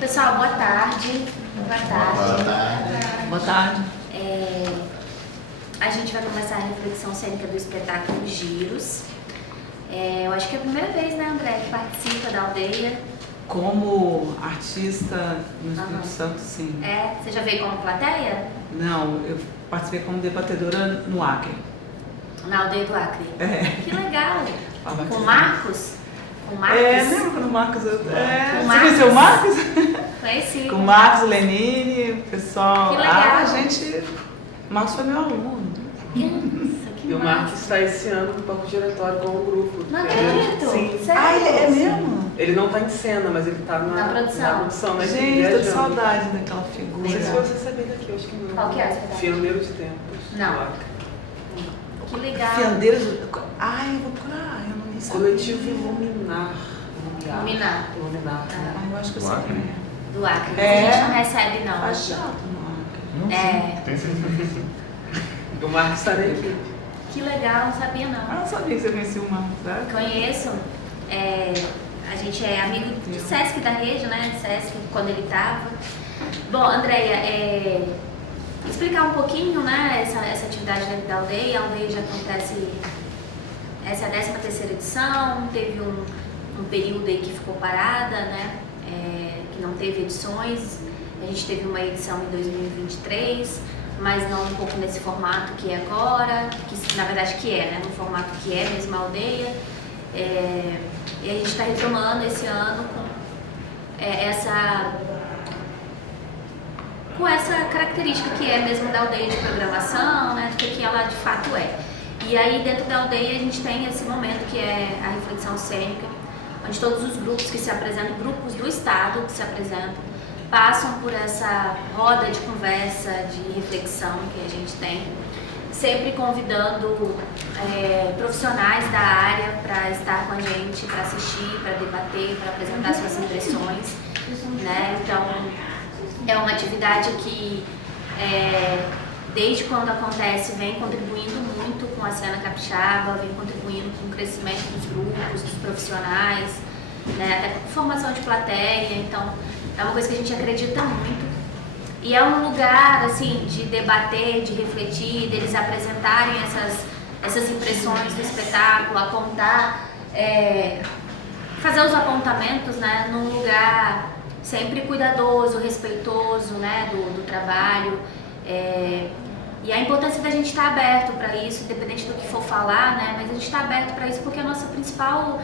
Pessoal, boa tarde. Boa tarde. Boa tarde. A gente vai começar a reflexão cênica do espetáculo Giros. Eu acho que é a primeira vez, né, André, que participa da aldeia. Como artista no Espírito Santo, sim. Você já veio como plateia? Não, eu participei como debatedora no Acre. Na aldeia do Acre? Que legal! Com o Marcos? Com o Marcos? Lembra quando o Marcos... Com Você Marcos. conheceu o Marcos? Conheci. Com o Marcos, Lenine, pessoal. Que legal. O Marcos foi meu aluno. Nossa, que E o massa. Marcos está esse ano no banco diretório com o grupo. Não acredito. Sim. Sério? Ele é mesmo? Ele não está em cena, mas ele está Na produção. né? Gente, tô de viajando. saudade daquela figura. Não sei se você sabia daqui, eu acho que não. Qual que é o espetáculo? Fiandeiro de Tempos. Não. do Acre. Que legal. Fiandeiros... Eu vou procurar, eu não me sabia. Coletivo Iluminar. Iluminar. Iluminar. Eu acho que eu sei quem é. Do Acre. Mas a gente não recebe, não. Tá chato no Acre. Tem certeza. E o Marcos está na equipe. Que legal, não sabia, não. Eu não sabia que você conhecia o Marcos, né? Conheço. A gente é amigo do Sesc da rede, né? Do Sesc, quando ele estava. Bom, Andréia, explicar um pouquinho, né, essa atividade dentro da aldeia. A aldeia já acontece, essa é a 13ª edição, teve um período aí que ficou parada, né, que não teve edições. A gente teve uma edição em 2023, mas não um pouco nesse formato que é agora, que na verdade que é, né, no formato que é mesmo a aldeia. E a gente está retomando esse ano com essa característica que é mesmo da aldeia de programação, né, do que ela de fato é. E aí dentro da aldeia a gente tem esse momento que é a reflexão cênica, onde todos os grupos que se apresentam, grupos do estado que se apresentam, passam por essa roda de conversa, de reflexão que a gente tem, sempre convidando profissionais da área para estar com a gente, para assistir, para debater, para apresentar suas impressões, né? Então, é uma atividade que, desde quando acontece, vem contribuindo muito com a cena capixaba, vem contribuindo com o crescimento dos grupos, dos profissionais, né? Até com formação de plateia. Então, é uma coisa que a gente acredita muito. E é um lugar, assim, de debater, de refletir, deles apresentarem essas impressões do espetáculo, apontar, fazer os apontamentos, né, num lugar sempre cuidadoso, respeitoso, né, do trabalho. E a importância da gente estar aberto para isso, independente do que for falar, né, mas a gente está aberto para isso porque nosso principal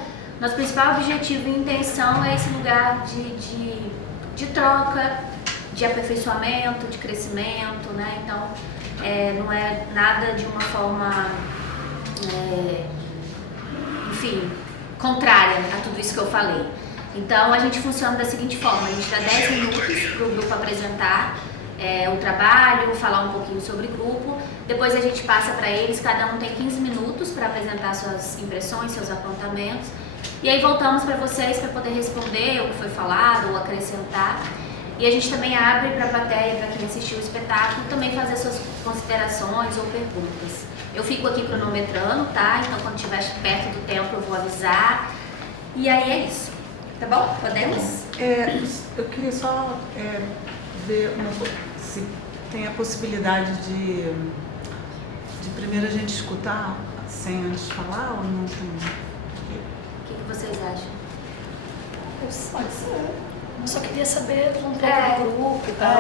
objetivo e intenção é esse lugar de troca, de aperfeiçoamento, de crescimento, né? Então, não é nada de uma forma, enfim, contrária a tudo isso que eu falei. Então, a gente funciona da seguinte forma: a gente dá 10 minutos para o grupo apresentar o trabalho, falar um pouquinho sobre o grupo, depois a gente passa para eles, cada um tem 15 minutos para apresentar suas impressões, seus apontamentos, e aí voltamos para vocês para poder responder o que foi falado ou acrescentar. E a gente também abre para a plateia, para quem assistiu o espetáculo, também fazer suas considerações ou perguntas. Eu fico aqui cronometrando, tá? Então quando estiver perto do tempo eu vou avisar. E aí é isso. Tá bom? Podemos? Eu queria só ver se tem a possibilidade de primeiro a gente escutar sem antes falar ou não tem? O que vocês acham? Pode ser. Eu só queria saber um pouco do grupo e tal.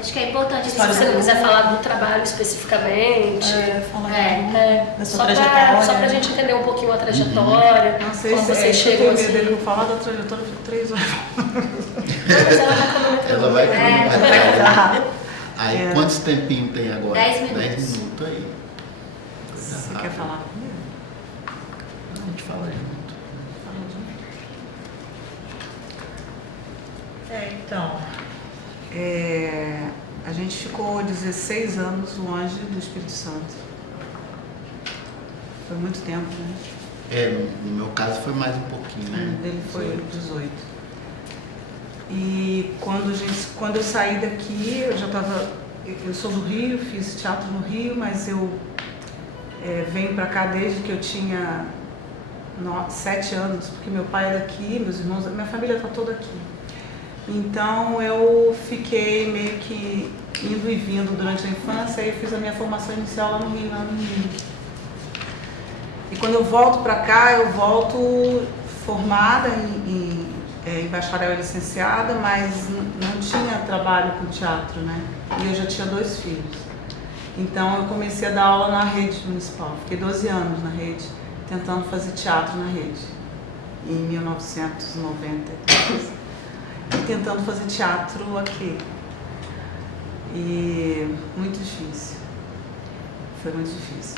Acho que é importante. Se você não quiser falar do trabalho especificamente. Da sua Só trajetória. pra gente entender um pouquinho a trajetória. Não sei como se vocês eu chegam tenho assim. medo dele falar da trajetória, eu fico 3 horas. Mas ela tá cronometrando. Ela vai Tá. Aí, quantos tempinho tem agora? 10 minutos. 10 minutos aí. Você quer falar primeiro? A gente fala junto. A gente ficou 16 anos longe do Espírito Santo. Foi muito tempo, né? No meu caso foi mais um pouquinho, né? Dele foi 18. E quando eu saí daqui, eu sou do Rio, fiz teatro no Rio, mas eu venho pra cá desde que eu tinha 7 anos, porque meu pai é daqui, meus irmãos, minha família está toda aqui. Então eu fiquei meio que indo e vindo durante a infância, aí eu fiz a minha formação inicial lá no Rio, lá no Rio. E quando eu volto para cá, eu volto formada em bacharel e licenciada, mas não tinha trabalho com teatro, né? E eu já tinha 2 filhos. Então eu comecei a dar aula na rede municipal. Fiquei 12 anos na rede, tentando fazer teatro na rede, em 1993. E tentando fazer teatro aqui. E muito difícil. Foi muito difícil.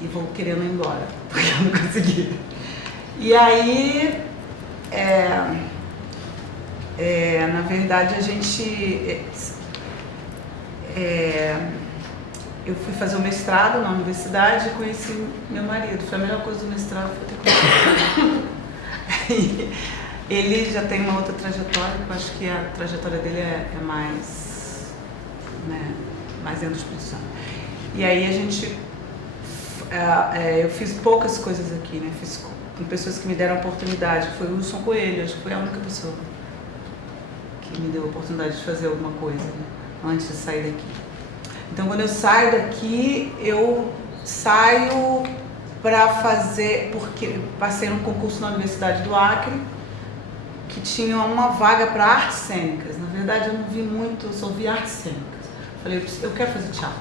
E vou querendo ir embora, porque eu não consegui. E aí, na verdade, eu fui fazer o mestrado na universidade e conheci meu marido. Foi a melhor coisa do mestrado, foi ter conhecido. Ele já tem uma outra trajetória, que eu acho que a trajetória dele é mais, né, mais dentro do Espírito Santo. E aí a gente, eu fiz poucas coisas aqui, né? Fiz com pessoas que me deram oportunidade. Foi o Wilson Coelho, acho que foi a única pessoa que me deu a oportunidade de fazer alguma coisa, né, antes de sair daqui. Então, quando eu saio daqui, eu saio para fazer, porque passei num concurso na Universidade do Acre, que tinha uma vaga para artes cênicas. Na verdade, eu não vi muito, eu só vi artes cênicas. Falei, eu quero fazer teatro.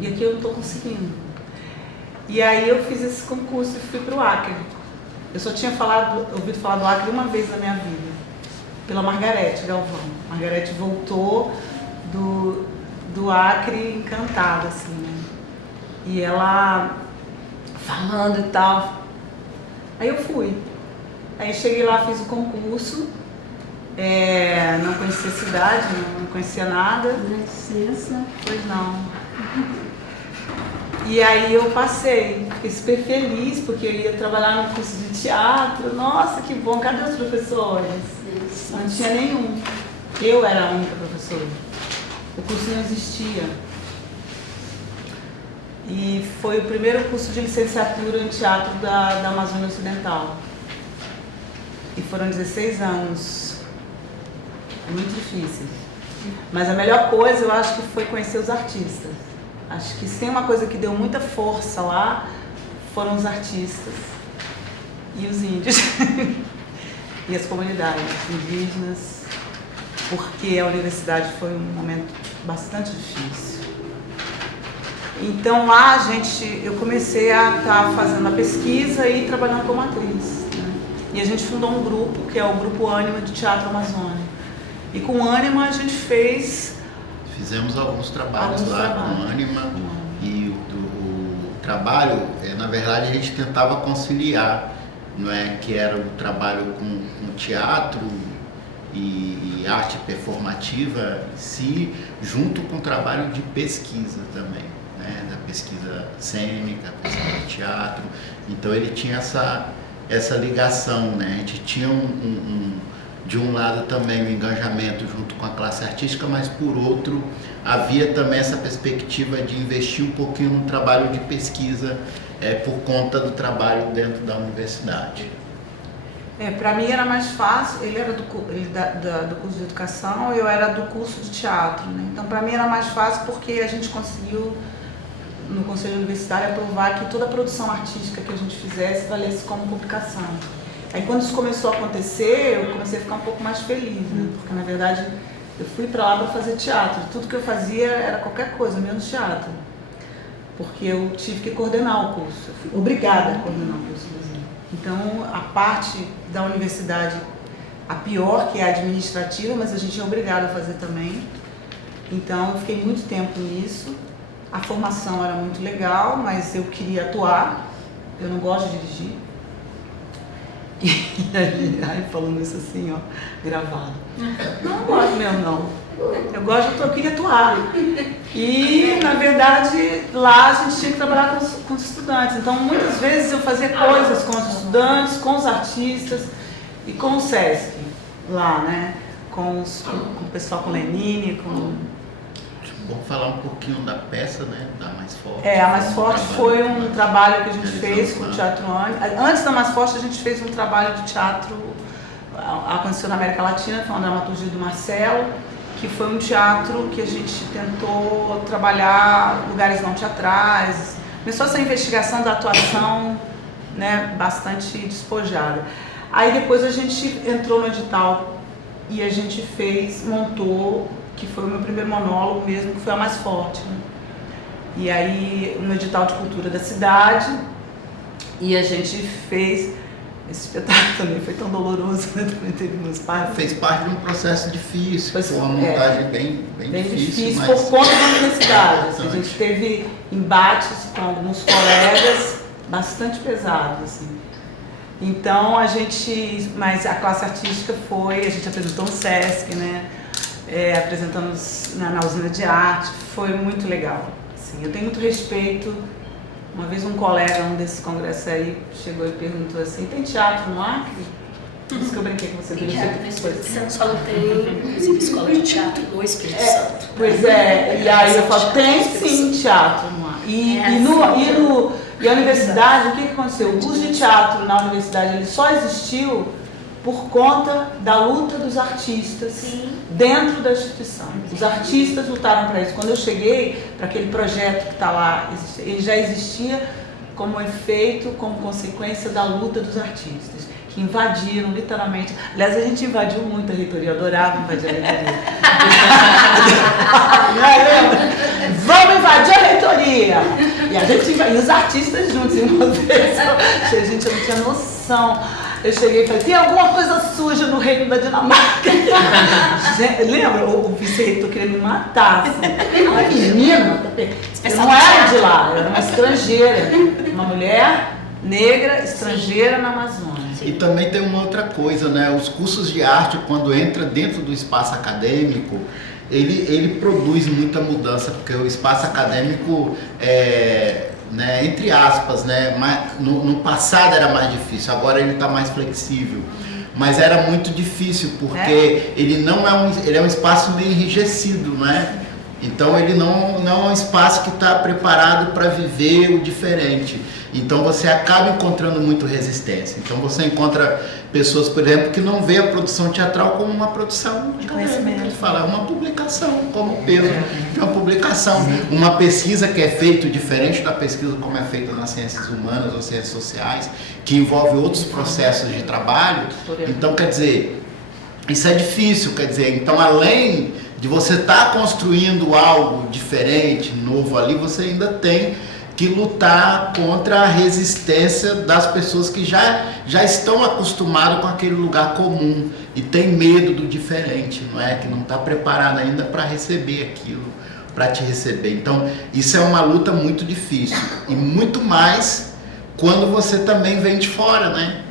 E aqui eu não estou conseguindo. E aí eu fiz esse concurso e fui para o Acre. Eu só tinha ouvido falar do Acre uma vez na minha vida, pela Margarete Galvão. Margarete voltou do Acre encantada, assim, né? E ela falando e tal. Aí eu fui. Aí cheguei lá, fiz o concurso, não conhecia a cidade, não conhecia nada. Licença. Pois não. E aí eu passei, fiquei super feliz, porque eu ia trabalhar no curso de teatro. Nossa, que bom, cadê os professores? Não tinha nenhum. Eu era a única professora. O curso não existia. E foi o primeiro curso de licenciatura em teatro da Amazônia Ocidental. E foram 16 anos. Muito difícil. Mas a melhor coisa, eu acho que foi conhecer os artistas. Acho que se tem uma coisa que deu muita força lá, foram os artistas e os índios. E as comunidades indígenas, porque a universidade foi um momento bastante difícil. Então lá eu comecei a estar fazendo a pesquisa e trabalhando como atriz, né? E a gente fundou um grupo, que é o Grupo Ânima de Teatro Amazônia. E com o Ânima a gente Fizemos alguns trabalhos lá com o Ânima. E o trabalho, na verdade, a gente tentava conciliar, não é, que era o trabalho com teatro e arte performativa em si, junto com o trabalho de pesquisa também, né, da pesquisa cênica, pesquisa de teatro. Então ele tinha essa ligação, né? A gente tinha de um lado também o engajamento junto com a classe artística, mas por outro havia também essa perspectiva de investir um pouquinho no trabalho de pesquisa por conta do trabalho dentro da universidade. Para mim era mais fácil, ele era do curso de educação, eu era do curso de teatro, né? Então para mim era mais fácil porque a gente conseguiu no Conselho Universitário aprovar que toda a produção artística que a gente fizesse valesse como publicação. Aí quando isso começou a acontecer, eu comecei a ficar um pouco mais feliz, né? Porque na verdade eu fui para lá para fazer teatro. Tudo que eu fazia era qualquer coisa, menos teatro. Porque eu tive que coordenar o curso, eu fui obrigada a coordenar o curso. Então a parte da universidade, a pior, que é a administrativa, mas a gente é obrigado a fazer também. Então eu fiquei muito tempo nisso. A formação era muito legal, mas eu queria atuar. Eu não gosto de dirigir. E aí falando isso assim, ó, gravado. Não gosto mesmo, não. Eu queria atuar. E, na verdade, lá a gente tinha que trabalhar com os estudantes. Então, muitas vezes eu fazia coisas com os estudantes, com os artistas e com o SESC, lá, né? Com o pessoal, com Lenine, Vamos falar um pouquinho da peça, né? Da Mais Forte. A Mais Forte foi um trabalho que a gente fez com o Teatro Ânima. Antes da Mais Forte, a gente fez um trabalho de teatro aconteceu na América Latina, foi uma dramaturgia do Marcelo, que foi um teatro que a gente tentou trabalhar lugares não teatrais. Começou essa investigação da atuação, né, bastante despojada. Aí depois a gente entrou no edital e a gente montou, que foi o meu primeiro monólogo mesmo, que foi a mais forte, né? E aí no edital de cultura da cidade, e a gente fez esse espetáculo também, foi tão doloroso, né? Também teve umas partes. Fez parte de um processo difícil, foi uma montagem bem difícil. Mas... por conta da universidade. Assim, a gente teve embates com alguns colegas bastante pesados, assim. Então mas a classe artística a gente apresentou no Sesc, né? Apresentamos na usina de arte, foi muito legal. Assim, eu tenho muito respeito. Uma vez um colega, desses congressos aí, chegou e perguntou assim, tem teatro no Acre? Por isso que eu brinquei com você. Tem teatro no Espírito Santo, só não tem, inclusive, escola de teatro no Espírito Santo. Pois é, e aí eu falo, tem sim teatro no Acre. E a universidade, o que aconteceu? O curso de teatro na universidade ele só existiu por conta da luta dos artistas dentro da instituição. Os artistas lutaram para isso. Quando eu cheguei para aquele projeto que está lá, ele já existia como efeito, como consequência da luta dos artistas, que invadiram literalmente. Aliás, a gente invadiu muito a reitoria, eu adorava invadir a reitoria. Vamos invadir a reitoria! E a gente invadiu, os artistas juntos, em uma vez. A gente não tinha noção. Eu cheguei e falei, tem alguma coisa suja no reino da Dinamarca? Lembra? O vice-reitor queria me matar. Assim. Uma menina, eu não era de lá, eu era uma estrangeira. Uma mulher negra, estrangeira na Amazônia. E também tem uma outra coisa, né? Os cursos de arte, quando entra dentro do espaço acadêmico, ele produz muita mudança, porque o espaço acadêmico né, entre aspas, né, no passado era mais difícil, agora ele está mais flexível, mas era muito difícil porque ele é um espaço meio enrijecido, né? Então ele não é um espaço que está preparado para viver o diferente. Então você acaba encontrando muito resistência. Então você encontra pessoas, por exemplo, que não vê a produção teatral como uma produção de conhecimento. Fala, uma publicação, como peso de uma publicação. Uma pesquisa que é feita diferente da pesquisa como é feita nas ciências humanas ou ciências sociais, que envolve outros processos de trabalho. Então, quer dizer, isso é difícil, quer dizer, então além de você estar construindo algo diferente, novo ali, você ainda tem que lutar contra a resistência das pessoas que já estão acostumadas com aquele lugar comum e tem medo do diferente, não é? Que não está preparado ainda para receber aquilo, para te receber. Então, isso é uma luta muito difícil e muito mais quando você também vem de fora, né?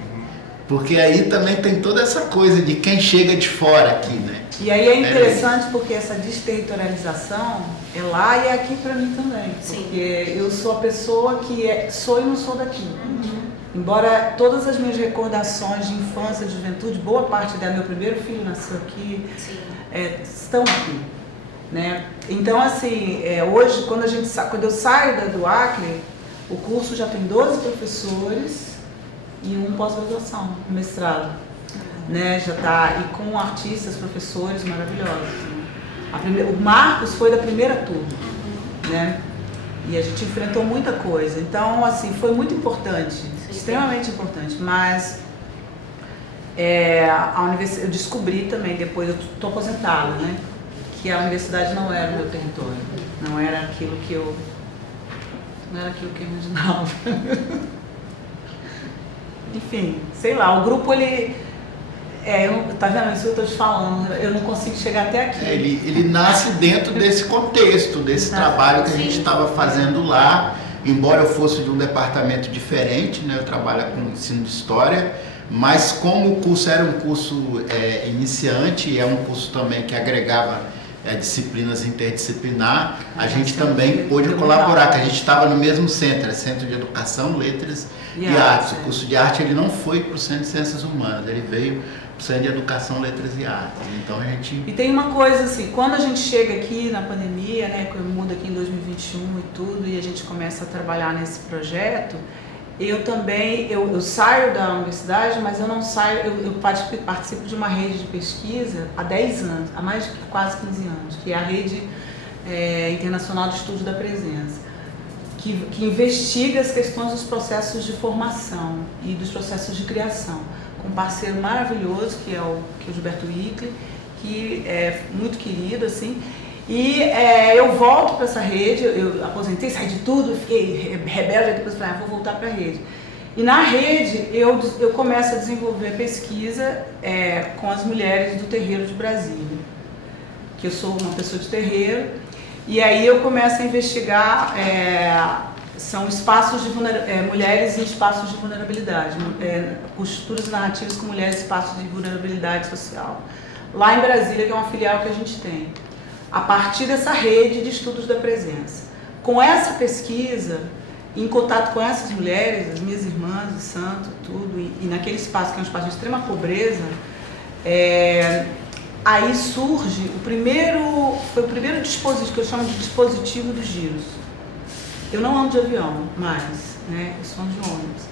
Porque aí também tem toda essa coisa de quem chega de fora aqui, né? E aí é interessante porque essa desterritorialização é lá e é aqui para mim também. Porque eu sou a pessoa que sou e não sou daqui. Embora todas as minhas recordações de infância, de juventude, boa parte dela, meu primeiro filho nasceu aqui, estão aqui. Né? Então, assim, hoje, quando eu saio do Acre, o curso já tem 12 professores e um pós-graduação, um mestrado. Né, já tá, e com artistas, professores maravilhosos. Né? O Marcos foi da primeira turma, né? E a gente enfrentou muita coisa. Então, assim, foi muito importante, extremamente importante. Mas a universidade, eu descobri também, depois eu estou aposentada, né? Que a universidade não era o meu território, não era aquilo que eu imaginava. Enfim, sei lá, o grupo tá vendo isso que eu estou te falando? Eu não consigo chegar até aqui. Ele nasce dentro desse contexto, desse trabalho que a gente estava fazendo lá. Embora eu fosse de um departamento diferente, né? Eu trabalho com ensino de história, mas como o curso era um curso iniciante, é um curso também que agregava disciplinas interdisciplinar, a gente também pôde colaborar, que a gente estava no mesmo centro, Centro de Educação, Letras e Artes. O curso de arte ele não foi para o Centro de Ciências Humanas, ele veio para o Centro de Educação, Letras e Artes. Então a gente... E tem uma coisa assim, quando a gente chega aqui na pandemia, né, quando muda aqui em 2021 e tudo, e a gente começa a trabalhar nesse projeto, eu também, eu saio da universidade, mas eu não saio, eu participo de uma rede de pesquisa há 10 anos, há mais de quase 15 anos, que é a Rede Internacional de Estudo da Presença, que investiga as questões dos processos de formação e dos processos de criação, com um parceiro maravilhoso, que é o Gilberto Icli, que é muito querido, assim. E eu volto para essa rede, eu aposentei, saí de tudo, fiquei rebelde, depois falei, vou voltar para a rede. E na rede eu começo a desenvolver pesquisa com as mulheres do terreiro de Brasília, que eu sou uma pessoa de terreiro, e aí eu começo a investigar, são espaços de mulheres em espaços de vulnerabilidade, costuras narrativas com mulheres em espaços de vulnerabilidade social. Lá em Brasília, que é uma filial que a gente tem, a partir dessa rede de estudos da presença. Com essa pesquisa, em contato com essas mulheres, as minhas irmãs de santo, tudo, e naquele espaço que é um espaço de extrema pobreza, aí surge foi o primeiro dispositivo, que eu chamo de dispositivo dos giros. Eu não ando de avião mais, né? Eu só ando de ônibus.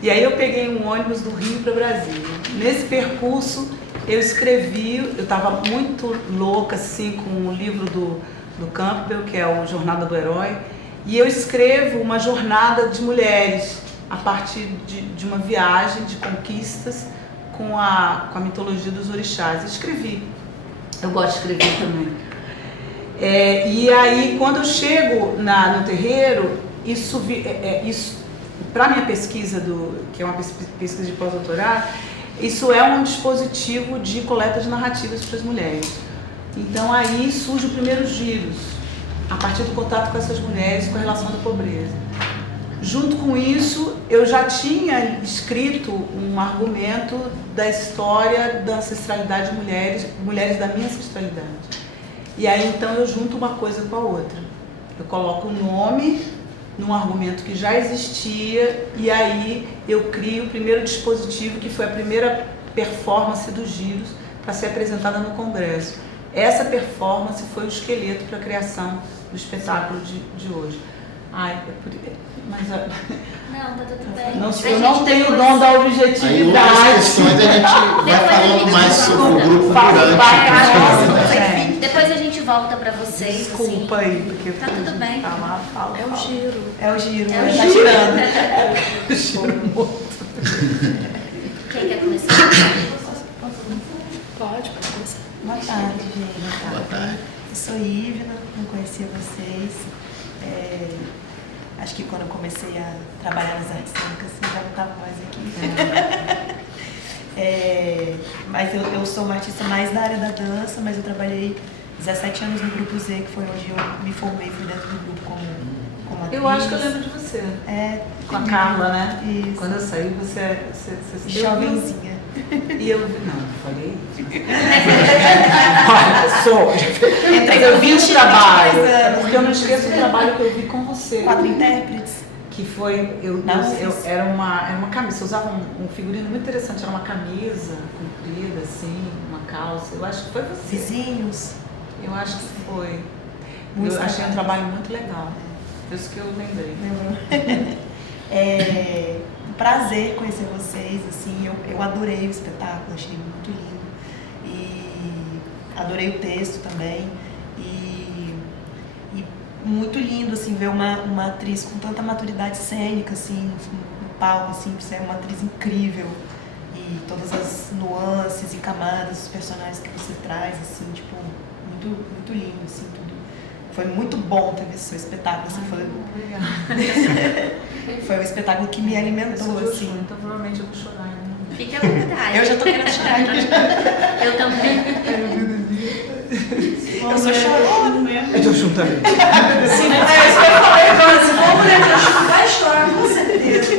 E aí eu peguei um ônibus do Rio para Brasília. Nesse percurso, eu escrevi, eu estava muito louca assim com o livro do Campbell, que é o Jornada do Herói, e eu escrevo uma jornada de mulheres a partir de uma viagem de conquistas com a mitologia dos orixás. Eu escrevi, eu gosto de escrever também. E aí, quando eu chego no terreiro, isso para minha pesquisa, que é uma pesquisa de pós-doutorado, isso é um dispositivo de coleta de narrativas para as mulheres. Então aí surge o primeiro giros, a partir do contato com essas mulheres, com a relação da pobreza. Junto com isso, eu já tinha escrito um argumento da história da ancestralidade de mulheres da minha ancestralidade. E aí então eu junto uma coisa com a outra. Eu coloco o nome num argumento que já existia, e aí eu crio o primeiro dispositivo, que foi a primeira performance dos giros para ser apresentada no Congresso. Essa performance foi o esqueleto para a criação do espetáculo de hoje. Mas não, tá tudo bem. Eu não tenho o dom da objetividade. Aí outras questões a gente vai falando mais sobre o grupo durante. Depois a gente volta pra vocês. Desculpa assim. aí, porque tá tudo bem. É o giro. É o giro, é o tá giro. tirando. É o giro morto. Quem quer começar? Pode começar. Boa tarde, gente. Boa tarde. Eu sou Ívina, não conhecia vocês. Acho que quando eu comecei a trabalhar nas artes cênicas, eu já não estava mais aqui. Mas eu sou uma artista mais da área da dança, mas eu trabalhei 17 anos no Grupo Z, que foi onde eu me formei, fui dentro do grupo como atriz. Eu acho que eu lembro de você. Com a Carla, né? Isso. Quando eu saí, você jovenzinha. E eu falei. Olha, sou. Eu vi o trabalho. Porque eu não esqueço o trabalho que eu vi com você. 4 intérpretes. Que foi. Era uma camisa. Você usava um figurino muito interessante. Era uma camisa comprida, assim, uma calça. Eu acho que foi você. Vizinhos. Eu acho que foi. Muitos eu achei um trabalhos. trabalho muito legal. Por isso que eu lembrei. Um prazer conhecer vocês, assim, eu adorei o espetáculo, achei muito lindo e adorei o texto também e muito lindo, assim, ver uma atriz com tanta maturidade cênica, assim, no palco, assim, você é uma atriz incrível e todas as nuances e camadas dos personagens que você traz, assim, tipo, muito, muito lindo, assim, tudo. Foi muito bom ter visto seu espetáculo, assim, foi um espetáculo que me alimentou, assim. Então provavelmente eu vou chorar. Né? Fique à vontade. Eu já tô querendo chorar. Eu também. Eu sou chorona, né? Eu tô junto também. Sim, é isso que eu falei, agora se for mulher, vai chorar, com certeza.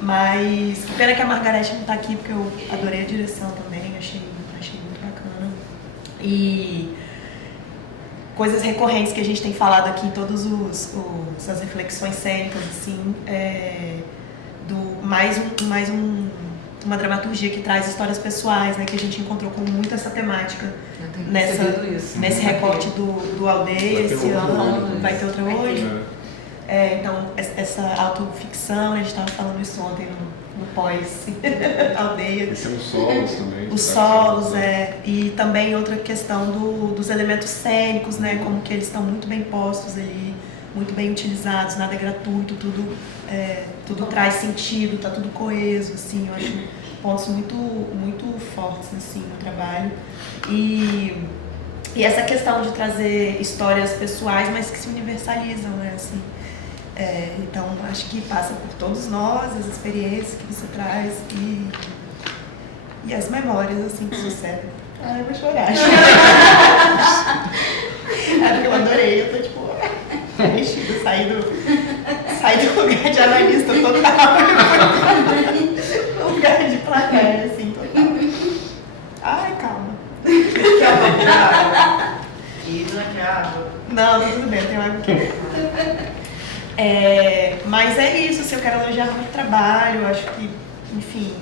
Mas que pena que a Margarete não tá aqui, porque eu adorei a direção também, achei muito bacana. E coisas recorrentes que a gente tem falado aqui em todas as reflexões cênicas, assim, uma dramaturgia que traz histórias pessoais, né, que a gente encontrou com muito essa temática nesse recorte do Aldeia esse ano. Vai ter outra hoje? Então, essa autoficção, a gente estava falando isso ontem no pós-aldeia. Esse é os solos também. Os solos, e também outra questão dos elementos cênicos, né, como que eles estão muito bem postos ali, muito bem utilizados, nada é gratuito, tudo traz sentido, tá tudo coeso, assim, eu acho pontos muito, muito fortes, assim, no trabalho. E essa questão de trazer histórias pessoais, mas que se universalizam, né, assim. Então, acho que passa por todos nós, as experiências que você traz e as memórias, assim, que sucedem. Ai, eu vou chorar. Porque eu adorei, eu tô, tipo, mexida, saí do lugar de analista total, lugar de plateia, assim, total. Ai, calma. Quer água? Quer água? Não, tudo bem, eu tenho água aqui. Mas é isso, assim, eu quero elogiar muito o trabalho, eu acho que, enfim,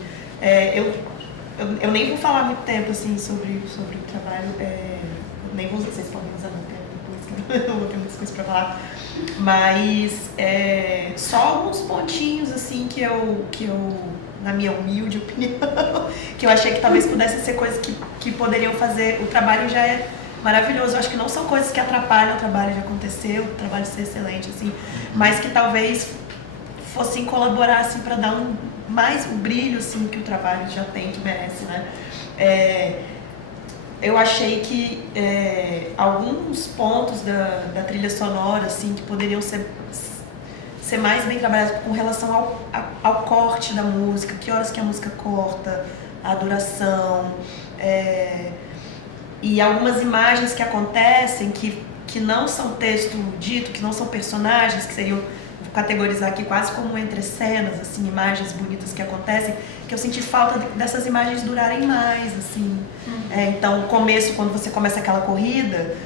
eu nem vou falar muito tempo, assim, sobre o trabalho, nem vou, vocês podem usar muito tempo depois, que eu não vou ter muitas coisas pra falar, mas só alguns pontinhos, assim, que eu, na minha humilde opinião, que eu achei que talvez pudessem ser coisas que poderiam fazer, o trabalho já é maravilhoso, eu acho que não são coisas que atrapalham o trabalho de acontecer, o trabalho ser excelente, assim, mas que talvez fossem colaborar, assim, para dar mais um brilho, assim, que o trabalho já tem, que merece, né? Eu achei que alguns pontos da trilha sonora, assim, que poderiam ser mais bem trabalhados com relação ao corte da música, que horas que a música corta, a duração, e algumas imagens que acontecem que não são texto dito, que não são personagens, que seriam, vou categorizar aqui quase como entre cenas, assim, imagens bonitas que acontecem, que eu senti falta dessas imagens durarem mais, assim. Então, no começo, quando você começa aquela corrida,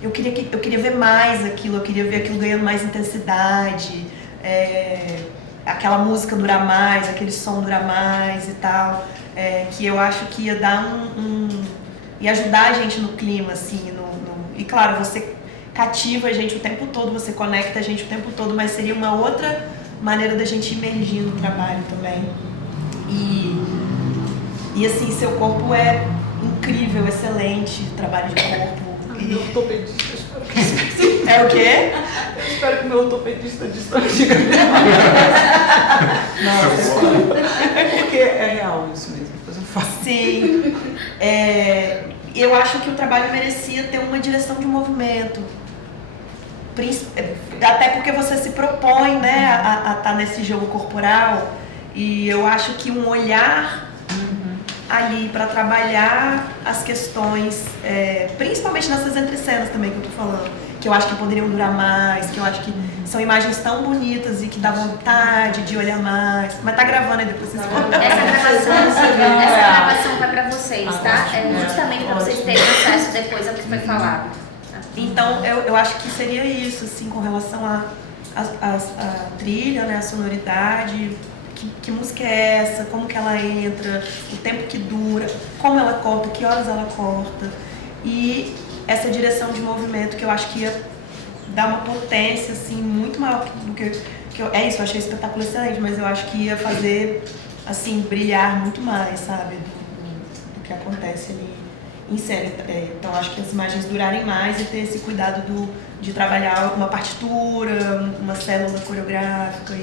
eu queria ver mais aquilo, eu queria ver aquilo ganhando mais intensidade, aquela música durar mais, aquele som durar mais e tal, que eu acho que ia dar e ajudar a gente no clima, assim, e claro, você cativa a gente o tempo todo, você conecta a gente o tempo todo, mas seria uma outra maneira da gente imergir no trabalho também. E assim, seu corpo é incrível, excelente, trabalho de corpo. Meu ortopedista, espero que É o quê? Eu espero que meu ortopedista disse pra mim. É porque é real isso mesmo, depois eu falo. Sim. Eu acho que o trabalho merecia ter uma direção de movimento. Até porque você se propõe, né, a estar nesse jogo corporal. E eu acho que um olhar ali para trabalhar as questões, principalmente nessas entrecenas também que eu tô falando, que eu acho que poderiam durar mais, que eu acho que são imagens tão bonitas e que dá vontade de olhar mais. Mas tá gravando aí, depois vocês vão. Essa gravação vai para vocês, tá? Justamente para vocês terem acesso depois ao que foi falado. Então, eu acho que seria isso, assim, com relação à trilha, né, a sonoridade. Que música é essa? Como que ela entra? O tempo que dura? Como ela corta? Que horas ela corta? E essa direção de movimento que eu acho que ia dar uma potência, assim, muito maior do que eu achei o espetáculo excelente, mas eu acho que ia fazer, assim, brilhar muito mais, sabe? Do que acontece ali em cena. Então, acho que as imagens durarem mais e ter esse cuidado de trabalhar uma partitura, uma célula coreográfica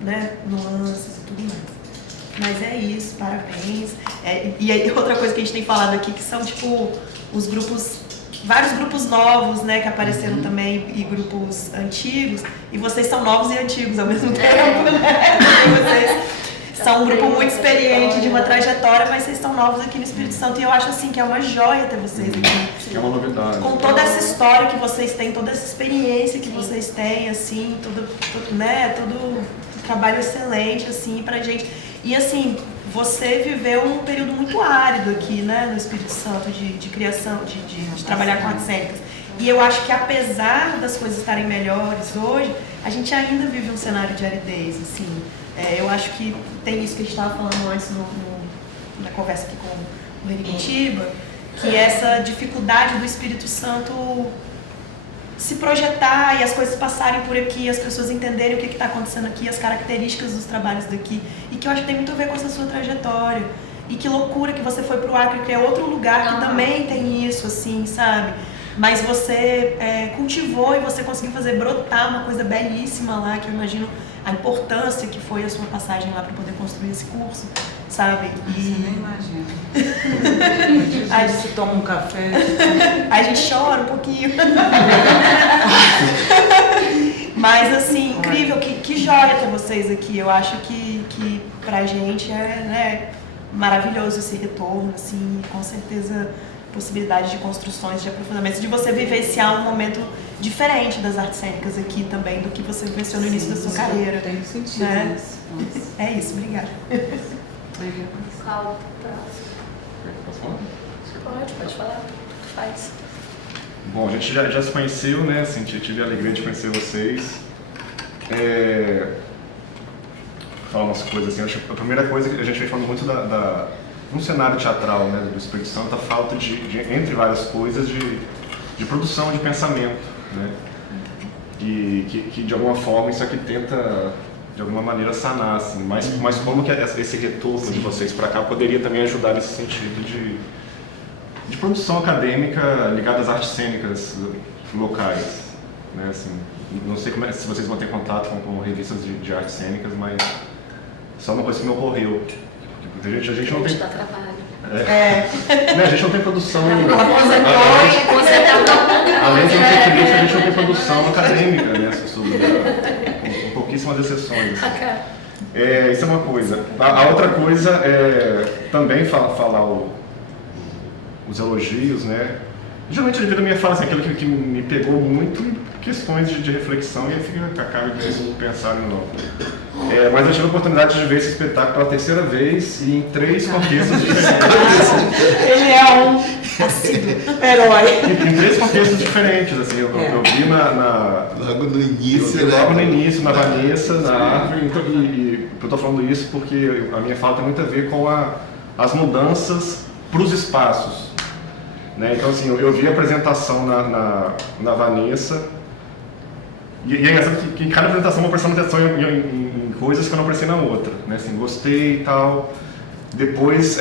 né, nuances e tudo mais. Mas é isso, parabéns. E aí, outra coisa que a gente tem falado aqui, que são, tipo, os grupos, vários grupos novos, né, que apareceram também, e grupos antigos, e vocês são novos e antigos ao mesmo tempo, né? Vocês são um grupo muito experiente, de uma trajetória, mas vocês são novos aqui no Espírito Santo, e eu acho, assim, que é uma joia ter vocês aqui. É uma novidade. Com toda essa história que vocês têm, toda essa experiência que vocês têm, assim, tudo né, todo trabalho excelente, assim, pra gente. E, assim, você viveu um período muito árido aqui, né, no Espírito Santo, de criação, de trabalhar com artes cênicas. E eu acho que, apesar das coisas estarem melhores hoje, a gente ainda vive um cenário de aridez, assim. Eu acho que tem isso que a gente estava falando antes na conversa aqui com o Heribitiba, que essa dificuldade do Espírito Santo se projetar e as coisas passarem por aqui, as pessoas entenderem o que está acontecendo aqui, as características dos trabalhos daqui, e que eu acho que tem muito a ver com essa sua trajetória. E que loucura que você foi pro Acre, que é outro lugar que também tem isso, assim, sabe? Mas você cultivou e você conseguiu fazer brotar uma coisa belíssima lá, que eu imagino a importância que foi a sua passagem lá para poder construir esse curso, sabe? Você nem imagina. A gente se toma um café. A gente chora um pouquinho. Mas assim, incrível, que joia ter vocês aqui. Eu acho que pra gente é maravilhoso esse retorno, assim, com certeza possibilidade de construções, de aprofundamentos, de você vivenciar um momento diferente das artes cênicas aqui também, do que você vivenciou no início da sua carreira. Tem sentido isso. É isso, obrigada. Qual o próximo? Posso falar? Pode falar. Faz. Bom, a gente já se conheceu, né? Assim, tive a alegria de conhecer vocês. Falar umas coisas assim. Acho que a primeira coisa que a gente vem falando muito num cenário teatral, né, do Espírito Santo, a falta entre várias coisas, de produção de pensamento, né? E que de alguma forma isso aqui tenta, de alguma maneira, sanar, assim. Mas como que esse retorno de vocês para cá poderia também ajudar nesse sentido de produção acadêmica ligada às artes cênicas locais, né? Assim, não sei se vocês vão ter contato com revistas de artes cênicas, mas só uma coisa que me ocorreu. A gente não tem... dá trabalho. Né, a gente não tem produção... Você tá Além de não ter crítica, a gente não tem produção acadêmica, né? Com pouquíssimas exceções. Isso é uma coisa. A outra coisa é também falar os elogios, né? Geralmente a vida minha fala assim, aquilo que me pegou muito, questões de reflexão, e aí fica com a cara de pensar no mas eu tive a oportunidade de ver esse espetáculo pela terceira vez e em 3 contextos diferentes. Ele é um herói. Em 3 contextos diferentes, assim, eu vi logo no início, logo no início, na Vanessa, na Árvore, e eu estou falando isso porque a minha fala tem muito a ver com as mudanças para os espaços, né? Então, assim, eu vi a apresentação na Vanessa, e é engraçado que em cada apresentação eu prestando atenção em coisas que eu não prestei na outra, né? Assim, gostei e tal. Depois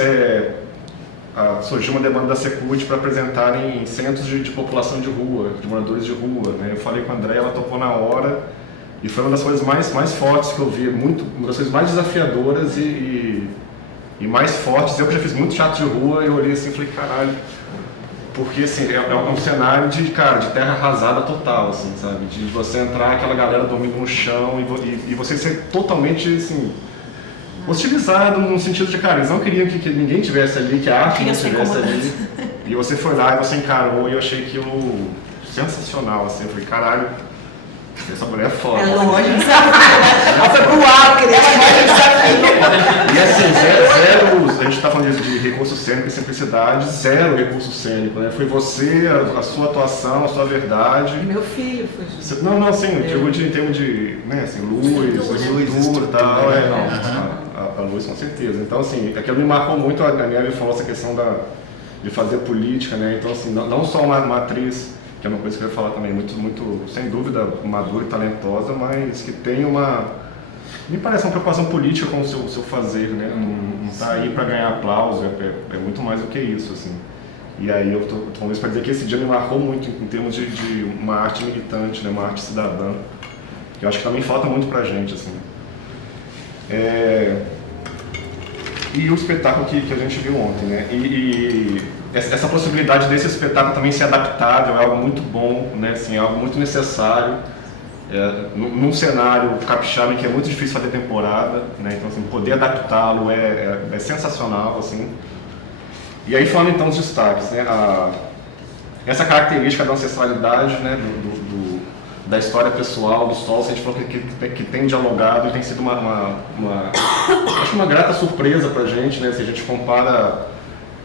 surgiu uma demanda da Secult para apresentarem centros de população de rua, de moradores de rua, né? Eu falei com a André, ela topou na hora, e foi uma das coisas mais fortes que eu vi, uma das coisas mais desafiadoras e mais fortes. Eu que já fiz muito teatro de rua, eu olhei assim e falei, caralho, porque assim, é um cenário de terra arrasada total, assim, sabe? De você entrar, aquela galera dormindo no chão e você ser totalmente, assim, hostilizado no sentido de, cara, eles não queriam que ninguém tivesse ali, que a arte não estivesse ali. E você foi lá e você encarou, e eu achei aquilo sensacional, assim, eu falei, caralho, essa mulher é foda. É longe, ela foi pro Acre, E assim, zero, a gente tá falando de recurso cênico e simplicidade, zero recurso cênico, né? Foi você, a sua atuação, a sua verdade. Meu filho foi justo. Não, assim, digo em termos de, né, assim, luz, estrutura e tal, a luz com certeza. Então, assim, aquilo me marcou muito, a Neve falou essa questão de fazer política, né? Então, assim, não só uma atriz, que é uma coisa que eu ia falar também, muito, sem dúvida, madura e talentosa, mas que tem me parece uma preocupação política com o seu fazer, né? Não tá aí para ganhar aplauso, é muito mais do que isso, assim. E aí eu tô falando isso para dizer que esse dia me marcou muito em termos de uma arte militante, né? Uma arte cidadã, que eu acho que também falta muito pra gente, assim. E o espetáculo que a gente viu ontem, né? E essa possibilidade desse espetáculo também ser adaptável é algo muito bom, né? Assim, é algo muito necessário. Num cenário capixaba em que é muito difícil fazer temporada, né? Então, assim, poder adaptá-lo é sensacional, assim. E aí, falando então dos destaques, né? Essa característica da ancestralidade, né? Da história pessoal do Sol, a gente falou que tem dialogado e tem sido acho uma grata surpresa pra gente, né? Se a gente compara,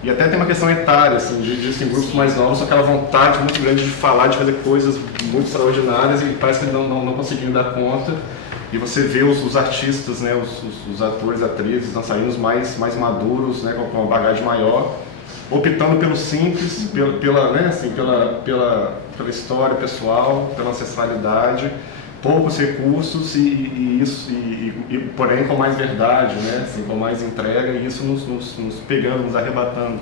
e até tem uma questão etária, assim, de grupos mais novos, só aquela vontade muito grande de falar, de fazer coisas muito extraordinárias, e parece que não conseguiram dar conta. E você vê os artistas, né? Os atores, atrizes, dançarinos mais maduros, né? Com uma bagagem maior, optando pelo simples, né, assim, pela história pessoal, pela ancestralidade, poucos recursos e porém com mais verdade, né, assim, com mais entrega, e isso nos pegando, nos arrebatando.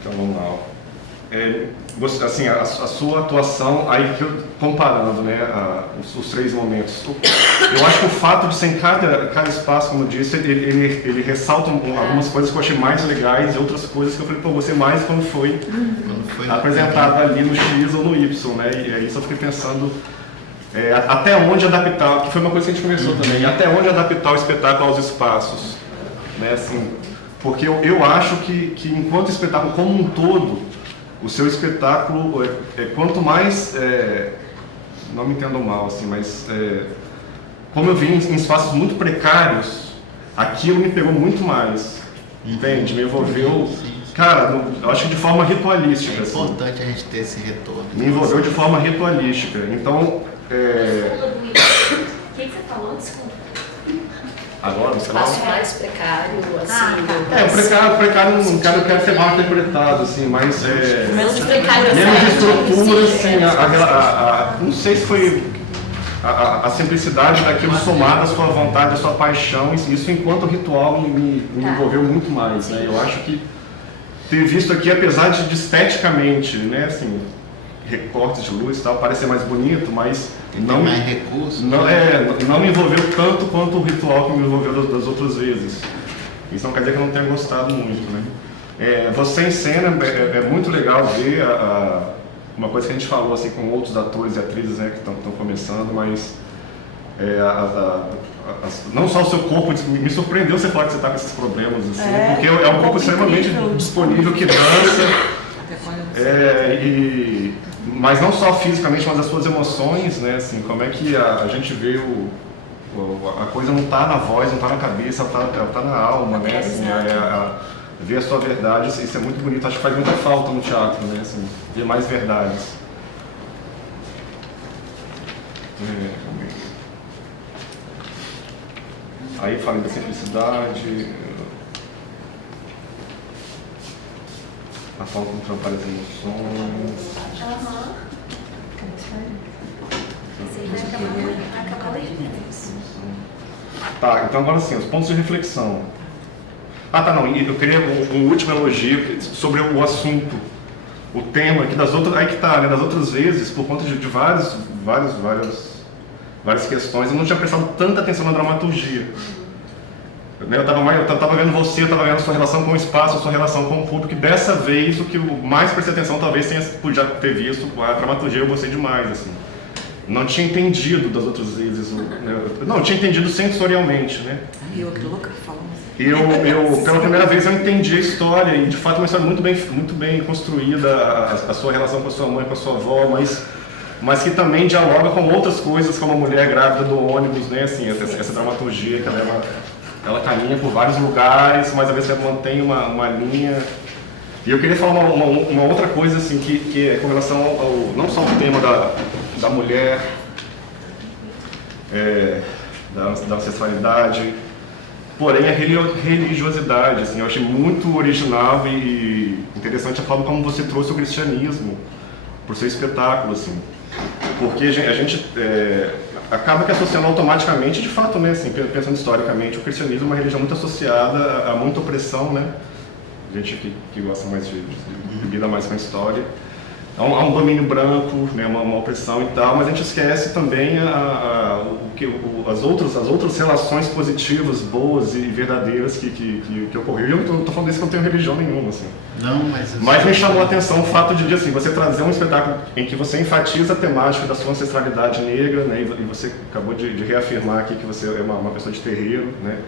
Então vamos lá. Assim, a sua atuação, aí comparando, né, os 3 momentos, eu acho que o fato de ser em cada espaço, como eu disse, ele ressalta algumas coisas que eu achei mais legais e outras coisas que eu falei, pô, você mais quando foi apresentado ali no X ou no Y, né, e aí só fiquei pensando até onde adaptar, que foi uma coisa que a gente conversou também, até onde adaptar o espetáculo aos espaços, né, assim, porque eu acho que enquanto espetáculo como um todo, o seu espetáculo, quanto mais, não me entendam mal, assim, mas como eu vi em espaços muito precários, aquilo me pegou muito mais, entende? Me envolveu, cara, eu acho que de forma ritualística. É importante a gente ter esse retorno. Me envolveu de forma ritualística, então... O que você falou? Desculpa. Agora, Espaço mais precário, assim. O precário não quero ser mal interpretado, assim, mas Menos precário. menos estrutura, assim, não sei se foi a simplicidade daquilo somado à sua vontade, à sua paixão, isso enquanto ritual me envolveu muito mais, né? Eu acho que ter visto aqui, apesar de esteticamente, né, assim, recortes de luz e tal, parecer mais bonito, mas não mais recursos. Não me envolveu tanto quanto o ritual que me envolveu das outras vezes. Isso não quer dizer que eu não tenha gostado muito, né? Você em cena é muito legal ver uma coisa que a gente falou assim com outros atores e atrizes, né, que estão começando, mas não só o seu corpo, me surpreendeu você falar que você está com esses problemas, assim, porque é um corpo extremamente disponível, que dança, mas não só fisicamente, mas as suas emoções, né, assim, como é que a gente vê a coisa não está na voz, não está na cabeça, ela tá na alma, né, assim, ver a sua verdade, isso é muito bonito, acho que faz muita falta no teatro, né, assim, ver mais verdades. Aí falei da simplicidade, a falta de trabalho das emoções. Tá, então agora sim, os pontos de reflexão. Eu queria um último elogio sobre o assunto, o tema, que das outras vezes, por conta de várias questões, eu não tinha prestado tanta atenção na dramaturgia. Eu estava vendo você, eu estava vendo a sua relação com o espaço, a sua relação com o público, e dessa vez o que eu mais prestei atenção talvez podia ter visto a dramaturgia, eu gostei demais, assim. Não tinha entendido das outras vezes, não, eu tinha entendido sensorialmente, né? Eu, que louca, falando. Pela primeira vez eu entendi a história, e de fato é uma história muito bem construída, a sua relação com a sua mãe, com a sua avó, mas que também dialoga com outras coisas, como a mulher grávida do ônibus, né, assim, essa dramaturgia que ela caminha por vários lugares, mas às vezes ela mantém uma linha. E eu queria falar uma outra coisa, assim, que é com relação não só ao tema da mulher, da ancestralidade, porém a religiosidade, assim, eu achei muito original e interessante a forma como você trouxe o cristianismo para o seu espetáculo, assim, porque a gente acaba que associando automaticamente, de fato, né, assim, pensando historicamente, o cristianismo é uma religião muito associada a muita opressão, né, gente que gosta mais de lida mais com a história. Há um domínio branco, né, uma opressão e tal, mas a gente esquece também as outras relações positivas, boas e verdadeiras que ocorreram. E eu não estou falando disso que eu não tenho religião nenhuma, assim. Não, mas me chamou a atenção o fato de assim, você trazer um espetáculo em que você enfatiza a temática da sua ancestralidade negra, né, e você acabou de reafirmar aqui que você é uma pessoa de terreiro, né.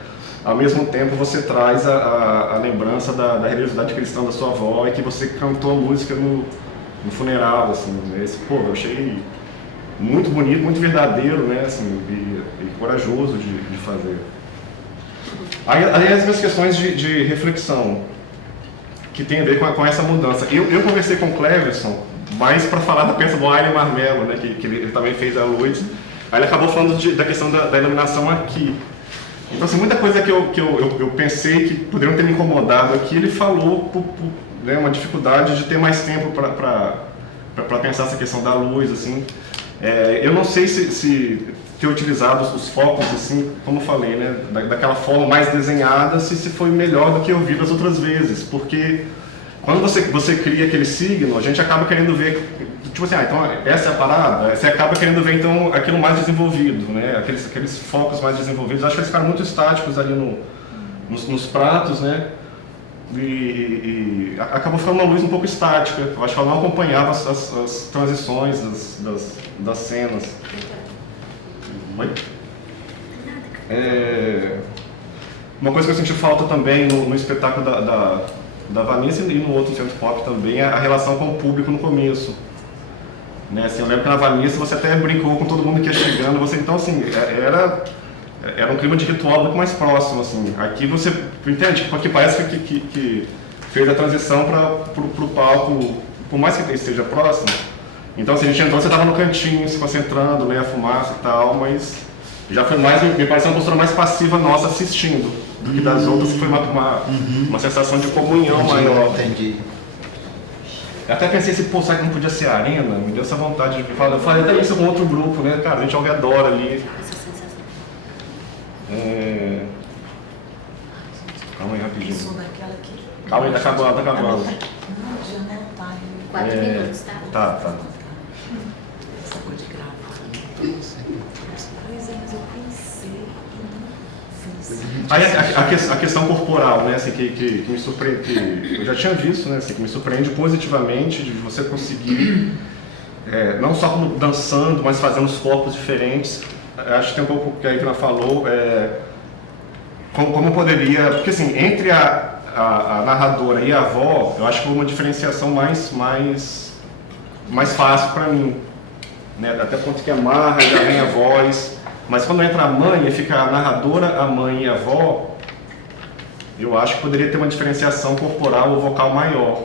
Ao mesmo tempo você traz a lembrança da religiosidade cristã da sua avó e que você cantou a música no funeral, assim, né? Eu achei muito bonito, muito verdadeiro, né, assim, e corajoso de fazer. Aí as minhas questões de reflexão, que tem a ver com essa mudança. Eu conversei com o Cleverson, mais para falar da peça do Aile Marmelo, né, que ele também fez a luz. Aí ele acabou falando da questão da iluminação aqui. Então, assim, muita coisa que eu pensei que poderiam ter me incomodado aqui, ele falou por né, uma dificuldade de ter mais tempo para pensar essa questão da luz, assim. Eu não sei se ter utilizado os focos, assim, como eu falei, né, daquela forma mais desenhada, se foi melhor do que eu vi das outras vezes, porque quando você cria aquele signo, a gente acaba querendo ver, tipo assim, então essa é a parada, você acaba querendo ver então aquilo mais desenvolvido, né, aqueles focos mais desenvolvidos. Acho que eles ficaram muito estáticos ali nos pratos, né, e acabou ficando uma luz um pouco estática. Eu acho que ela não acompanhava as transições das cenas. Oi? Uma coisa que eu senti falta também no espetáculo da Vanessa e no outro Centro Pop também é a relação com o público no começo. Né? Assim, eu lembro que na Vanessa você até brincou com todo mundo que ia chegando, então assim, era um clima de ritual muito mais próximo. Assim. Aqui você entende, porque parece que fez a transição para o palco, por mais que esteja próximo. Então, assim, a gente entrou, você estava no cantinho, se concentrando, né, a fumaça e tal, mas já foi mais, me pareceu uma postura mais passiva nossa assistindo, do que das outras, que foi uma sensação de comunhão maior. Entendi. Eu até pensei assim, pô, será que não podia ser a arena? Me deu essa vontade de falar. Eu falei até isso com outro grupo, né, cara, a gente ao redor ali. Calma aí, rapidinho. Calma aí, tá acabando. Não, já não tá. 4 minutos, tá? Tá. Essa coisa de gravar. Pois é, mas eu pensei. Aí a questão corporal, né, assim, que me surpreende, que eu já tinha visto, né, assim, que me surpreende positivamente de você conseguir, não só como dançando, mas fazendo os corpos diferentes. Acho que tem um pouco que a Ivna falou, como poderia, porque assim, entre a narradora e a avó, eu acho que foi uma diferenciação mais fácil para mim, né, até ponto que amarra, já vem a voz. Mas quando entra a mãe e fica a narradora, a mãe e a avó, eu acho que poderia ter uma diferenciação corporal ou vocal maior.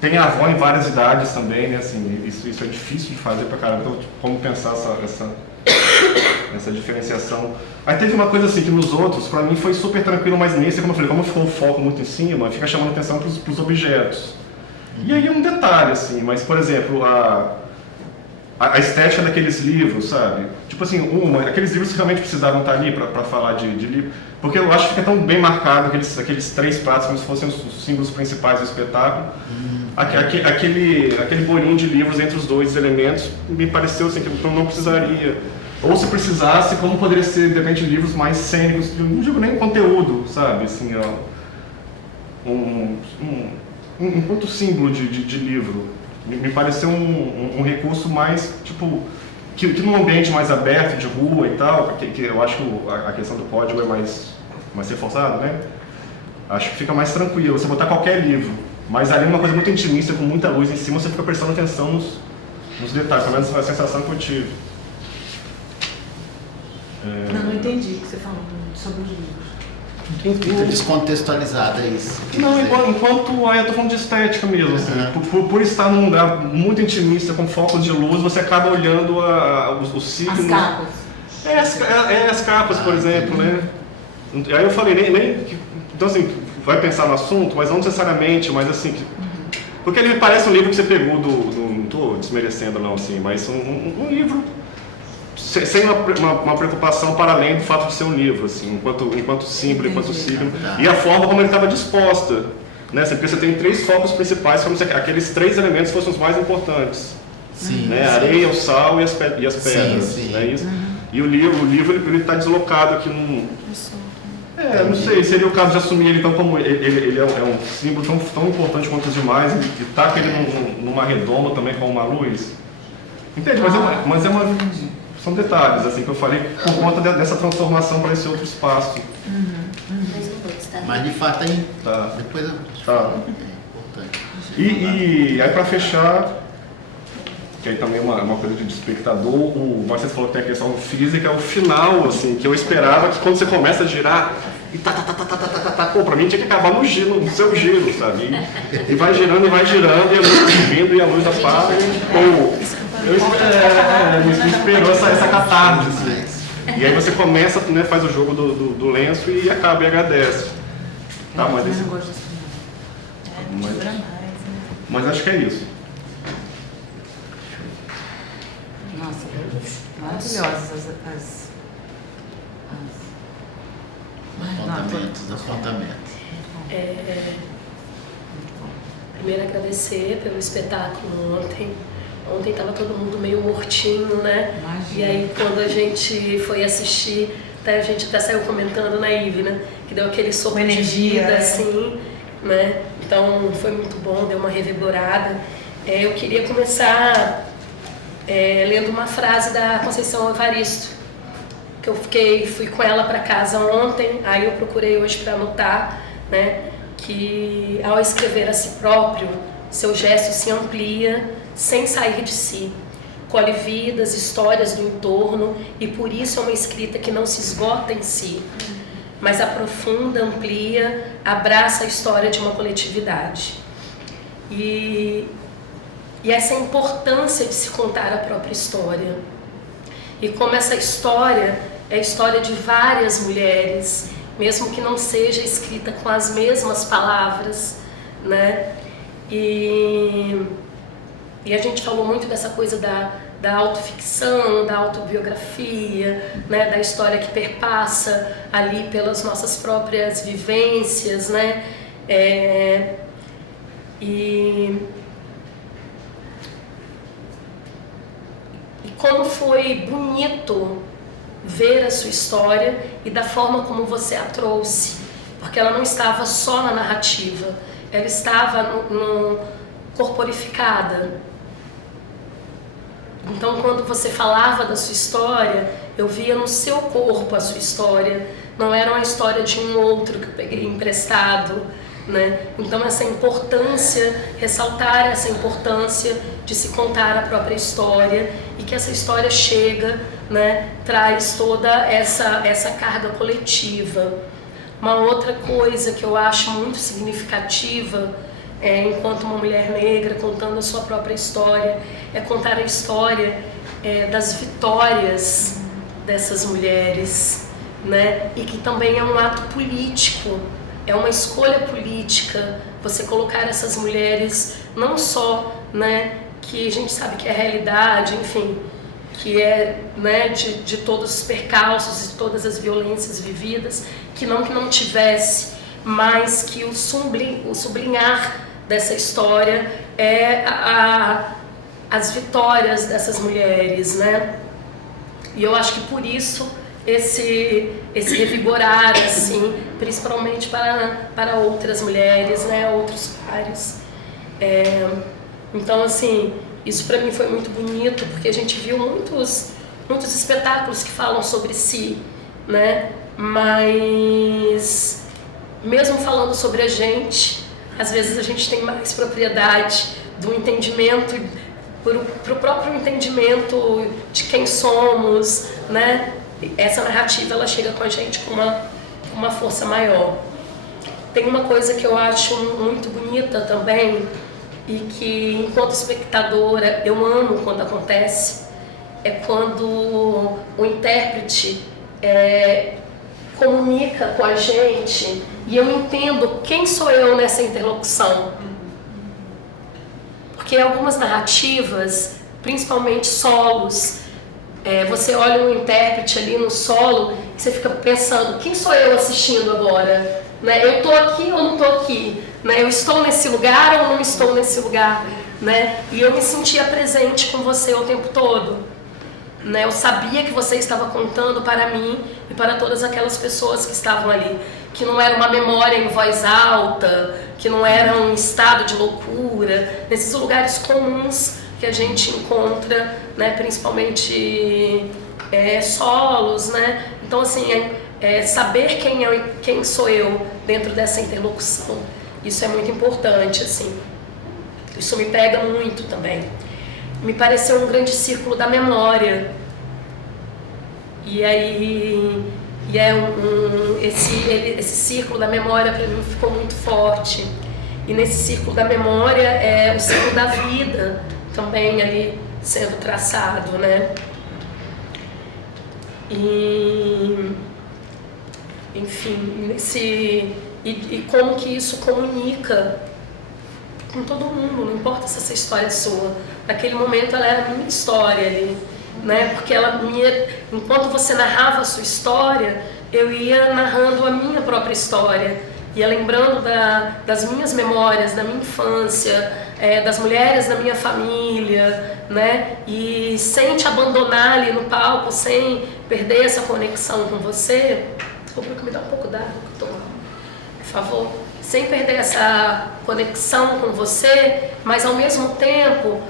Tem a avó em várias idades também, né? Assim, isso é difícil de fazer pra caramba. Então, como pensar essa diferenciação? Aí teve uma coisa assim que nos outros, pra mim foi super tranquilo, mas nesse, como eu falei, como ficou o foco muito em cima, fica chamando atenção pros objetos. E aí é um detalhe, assim, mas por exemplo, a estética daqueles livros, sabe? Tipo assim, aqueles livros que realmente precisavam estar ali pra falar de livro, porque eu acho que fica tão bem marcado aqueles 3 pratos como se fossem os símbolos principais do espetáculo. Aquele bolinho de livros entre os 2 elementos me pareceu assim, que não precisaria. Ou se precisasse, como poderia ser, de repente, livros mais cênicos, não digo nem conteúdo, sabe? Assim, um ponto símbolo de livro. Me pareceu um recurso mais, tipo, que num ambiente mais aberto, de rua e tal, que eu acho que a questão do código é mais reforçada, né? Acho que fica mais tranquilo, você botar qualquer livro. Mas ali é uma coisa muito intimista, com muita luz em cima, você fica prestando atenção nos detalhes, pelo menos a sensação que eu tive. Não entendi o que você falou sobre os livros. Fica descontextualizada isso. Não, enquanto eu tô falando de estética mesmo, assim, por estar num lugar muito intimista, com focos de luz, você acaba olhando os signos. As capas. As capas, por exemplo, né? Aí eu falei, então assim, vai pensar no assunto, mas não necessariamente, mas assim, porque ele me parece um livro que você pegou não tô desmerecendo não, assim, mas um livro sem uma preocupação para além do fato de ser um livro, assim, enquanto símbolo, enquanto signo, e a forma como ele estava disposta, né? Porque você tem 3 focos principais, como se aqueles 3 elementos fossem os mais importantes. Sim, né? A areia, o sal e as pedras, sim. né? Isso? E o livro ele está deslocado aqui num... não sei, seria o caso de assumir ele então como ele é um símbolo tão importante quanto os demais, e taca ele numa redoma também com uma luz. Entende? Mas são detalhes, assim, que eu falei, por conta dessa transformação para esse outro espaço. Mas de fato aí, depois eu... Tá. É importante. E aí para fechar, que aí também é uma coisa de espectador, o Marcelo falou que tem a questão física, o final, assim, que eu esperava que quando você começa a girar, e pô, pra mim tinha que acabar no giro, no seu giro, sabe? E vai girando, e a luz subindo, e a luz apaga, e pô, me esperou essa catarse, assim. E aí você começa, né, faz o jogo do lenço e acaba e agradece. Tá, mas Eu não gosto disso não. Dura mais, né? Mas acho que é isso. Nossa, maravilhosas Apontamentos. Primeiro agradecer pelo espetáculo ontem. Ontem estava todo mundo meio mortinho, né? Imagina. E aí quando a gente foi assistir, a gente até saiu comentando na Ive, né? Que deu aquele sopro de vida, assim, né? Então foi muito bom, deu uma revigorada. Eu queria começar lendo uma frase da Conceição Evaristo, que eu fui com ela para casa ontem, aí eu procurei hoje para anotar, né? Que ao escrever a si próprio, seu gesto se amplia sem sair de si. Colhe vidas, histórias do entorno e por isso é uma escrita que não se esgota em si, mas aprofunda, amplia, abraça a história de uma coletividade. E essa importância de se contar a própria história. E como essa história é a história de várias mulheres, mesmo que não seja escrita com as mesmas palavras, né? E a gente falou muito dessa coisa da autoficção, da autobiografia, né? Da história que perpassa ali pelas nossas próprias vivências, né? E como foi bonito ver a sua história e da forma como você a trouxe, porque ela não estava só na narrativa, ela estava corporificada. Então, quando você falava da sua história, eu via no seu corpo a sua história, não era uma história de um outro que eu peguei emprestado, né? Então, essa importância, ressaltar essa importância de se contar a própria história e que essa história chega, né, traz toda essa carga coletiva. Uma outra coisa que eu acho muito significativa, enquanto uma mulher negra contando a sua própria história, é contar a história das vitórias dessas mulheres, né? E que também é um ato político, é uma escolha política, você colocar essas mulheres não só, né, que a gente sabe que é a realidade, enfim, que é, né, de todos os percalços e todas as violências vividas, que não tivesse, mas que o sublinhar dessa história é as vitórias dessas mulheres, né? E eu acho que por isso esse revigorar, assim, principalmente para outras mulheres, né, outros pares. Então, assim, isso para mim foi muito bonito, porque a gente viu muitos espetáculos que falam sobre si, né? Mas, mesmo falando sobre a gente, às vezes a gente tem mais propriedade do entendimento, pro próprio entendimento de quem somos, né? Essa narrativa, ela chega com a gente com uma força maior. Tem uma coisa que eu acho muito bonita também, e que, enquanto espectadora, eu amo quando acontece, é quando o intérprete comunica com a gente e eu entendo quem sou eu nessa interlocução. Porque algumas narrativas, principalmente solos, você olha um intérprete ali no solo e você fica pensando, quem sou eu assistindo agora? Né? Eu estou aqui ou não estou aqui? Né? Eu estou nesse lugar ou não estou nesse lugar? Né? E eu me sentia presente com você o tempo todo. Né? Eu sabia que você estava contando para mim e para todas aquelas pessoas que estavam ali. Que não era uma memória em voz alta, que não era um estado de loucura, nesses lugares comuns que a gente encontra, né? Principalmente solos, né? Então, assim, saber quem sou eu dentro dessa interlocução, isso é muito importante, assim. Isso me pega muito também. Me pareceu um grande círculo da memória. E aí, esse círculo da memória para mim ficou muito forte. E nesse círculo da memória o círculo da vida também ali sendo traçado, né? E, enfim, e como que isso comunica com todo mundo, não importa se essa história é sua. Naquele momento ela era a minha história ali, né? Porque enquanto você narrava a sua história, eu ia narrando a minha própria história, ia lembrando das minhas memórias, da minha infância, das mulheres da minha família, né? E sem te abandonar ali no palco, sem perder essa conexão com você. Vou me dar um pouco d'água, por favor. Sem perder essa conexão com você, mas ao mesmo tempo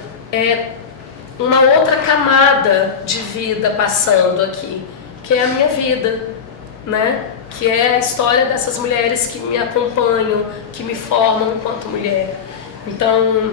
uma outra camada de vida passando aqui, que é a minha vida, né? Que é a história dessas mulheres que me acompanham, que me formam enquanto mulher. Então,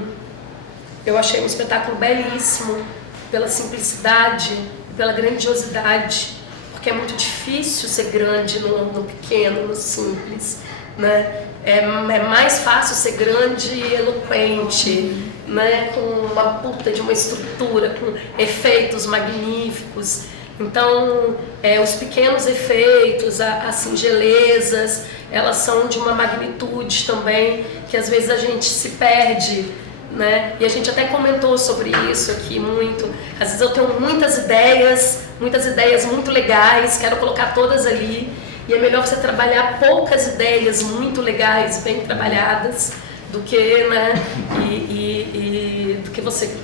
eu achei um espetáculo belíssimo pela simplicidade, pela grandiosidade, porque é muito difícil ser grande no pequeno, no simples, né? É mais fácil ser grande e eloquente, né? Com uma puta de uma estrutura, com efeitos magníficos. Então, os pequenos efeitos, as singelezas, elas são de uma magnitude também, que às vezes a gente se perde, né? E a gente até comentou sobre isso aqui muito. Às vezes eu tenho muitas ideias muito legais, quero colocar todas ali, e é melhor você trabalhar poucas ideias muito legais, bem trabalhadas, do que, né? Do que você...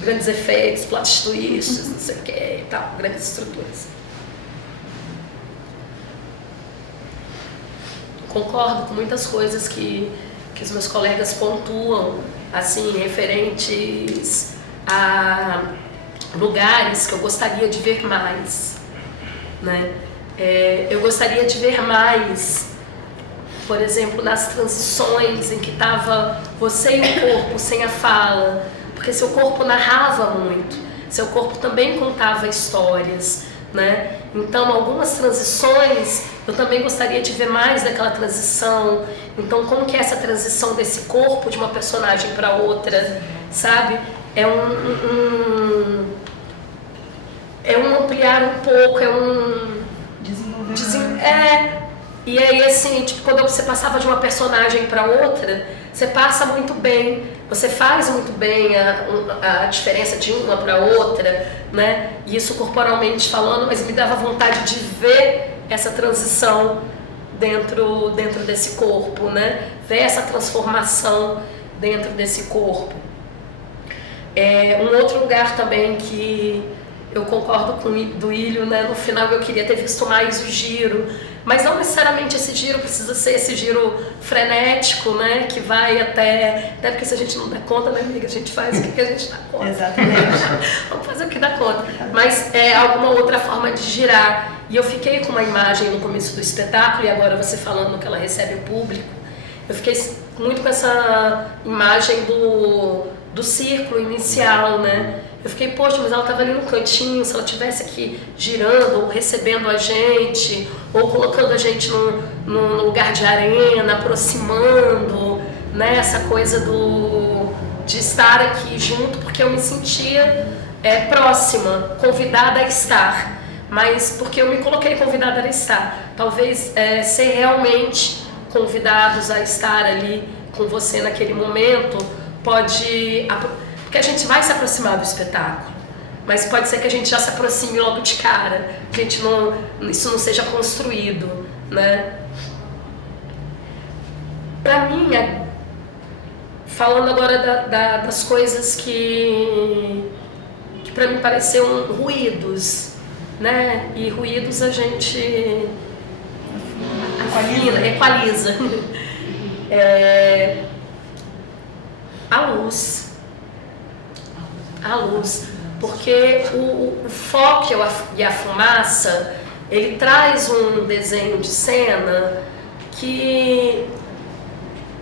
grandes efeitos, plot twists, não sei o que e tal, grandes estruturas. Concordo com muitas coisas que os meus colegas pontuam, assim, referentes a lugares que eu gostaria de ver mais, né? Eu gostaria de ver mais, por exemplo, nas transições em que estava você e o corpo sem a fala, porque seu corpo narrava muito, seu corpo também contava histórias, né? Então, algumas transições, eu também gostaria de ver mais daquela transição. Então, como que é essa transição desse corpo de uma personagem para outra, sabe? É um ampliar um pouco, E aí, assim, tipo, quando você passava de uma personagem para outra, você passa muito bem, você faz muito bem a diferença de uma para outra, né? E isso corporalmente falando, mas me dava vontade de ver essa transição dentro desse corpo, né? Ver essa transformação dentro desse corpo. Um outro lugar também que eu concordo com o do Ilho, né? No final eu queria ter visto mais o giro, mas não necessariamente esse giro precisa ser esse giro frenético, né? Que vai até porque se a gente não dá conta, né, amiga? A gente faz o que a gente dá conta. Exatamente. Vamos fazer o que dá conta. Mas é alguma outra forma de girar. E eu fiquei com uma imagem no começo do espetáculo, e agora você falando que ela recebe o público, eu fiquei muito com essa imagem do círculo inicial, né? Eu fiquei, poxa, mas ela estava ali no cantinho, se ela estivesse aqui girando, ou recebendo a gente, ou colocando a gente num lugar de arena, aproximando, né? Essa coisa de estar aqui junto, porque eu me sentia próxima, convidada a estar, mas porque eu me coloquei convidada a estar. Talvez ser realmente convidados a estar ali com você naquele momento pode... Porque a gente vai se aproximar do espetáculo, mas pode ser que a gente já se aproxime logo de cara, isso não seja construído, né? Pra mim, falando agora das coisas que pra mim pareceram ruídos, né? E ruídos a gente equaliza. A luz, porque o foco e a fumaça, ele traz um desenho de cena que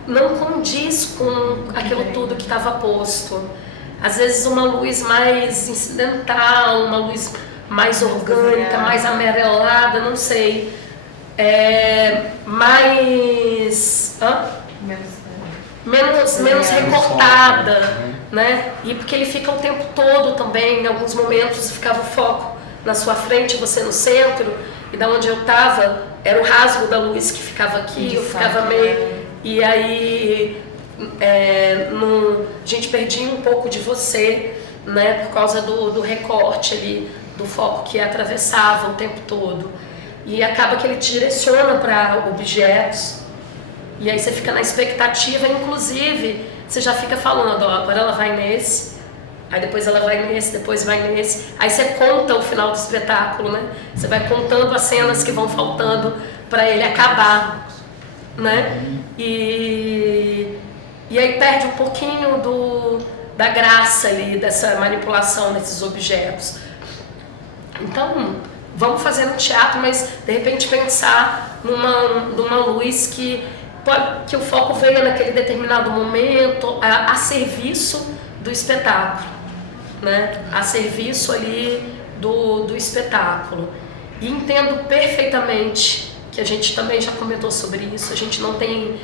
não condiz com aquilo tudo que estava posto. Às vezes uma luz mais incidental, uma luz mais orgânica, mais amarelada, não sei. mais... menos recortada, né? E porque ele fica o tempo todo também, em alguns momentos ficava o foco na sua frente, você no centro, e da onde eu estava era o rasgo da luz que ficava aqui, eu ficava meio... E aí a gente perdia um pouco de você, né? Por causa do recorte ali, do foco que atravessava o tempo todo. E acaba que ele te direciona para objetos. E aí você fica na expectativa, inclusive, você já fica falando, ó, agora ela vai nesse, aí depois ela vai nesse, depois vai nesse. Aí você conta o final do espetáculo, né? Você vai contando as cenas que vão faltando para ele acabar, né? E aí perde um pouquinho da graça ali, dessa manipulação desses objetos. Então, vamos fazer no teatro, mas de repente pensar numa luz que o foco venha naquele determinado momento a serviço do espetáculo, né? A serviço ali do espetáculo. E entendo perfeitamente que a gente também já comentou sobre isso, a gente não tem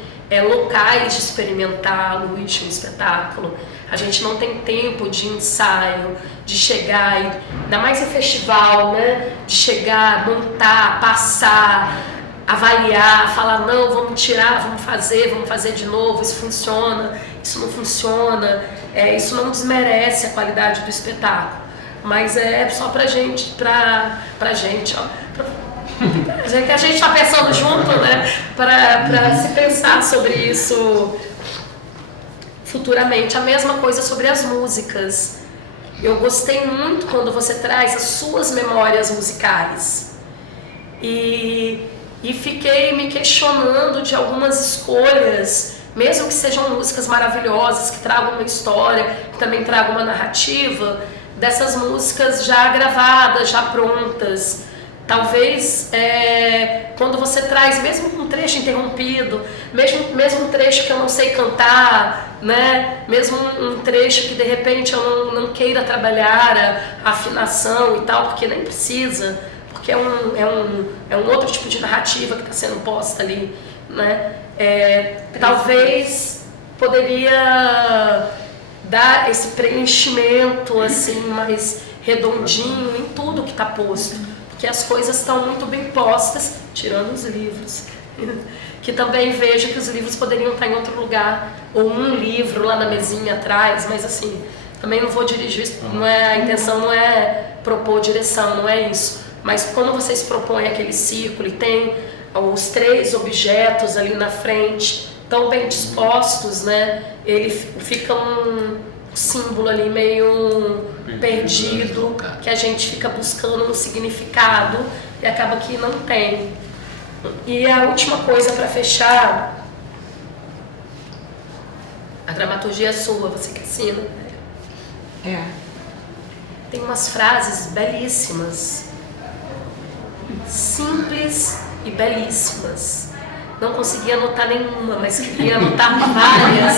locais de experimentar a luz no espetáculo, a gente não tem tempo de ensaio, de chegar, ainda mais em festival, né? De chegar, montar, passar, avaliar, falar, não, vamos tirar, vamos fazer de novo, isso funciona, isso não funciona, isso não desmerece a qualidade do espetáculo, mas é só pra gente, que a gente está pensando junto, né, para se pensar sobre isso futuramente. A mesma coisa sobre as músicas. Eu gostei muito quando você traz as suas memórias musicais e fiquei me questionando de algumas escolhas, mesmo que sejam músicas maravilhosas, que tragam uma história, que também tragam uma narrativa, dessas músicas já gravadas, já prontas. Talvez quando você traz, mesmo com um trecho interrompido, mesmo um trecho que eu não sei cantar, né? Mesmo um trecho que de repente eu não queira trabalhar a afinação e tal, porque nem precisa, porque é um outro tipo de narrativa que está sendo posta ali, né? Talvez poderia dar esse preenchimento assim, mais redondinho em tudo que está posto. Que as coisas estão muito bem postas, tirando os livros, que também vejo que os livros poderiam estar em outro lugar, ou um livro lá na mesinha atrás, mas assim, também não vou dirigir, a intenção não é propor direção, não é isso, mas quando vocês propõem aquele círculo e tem os 3 objetos ali na frente, tão bem dispostos, né, ele fica um símbolo ali meio perdido, que a gente fica buscando um significado e acaba que não tem. E a última coisa para fechar, a dramaturgia é sua, você que assina. Tem umas frases belíssimas, simples e belíssimas. Não consegui anotar nenhuma, mas queria anotar várias.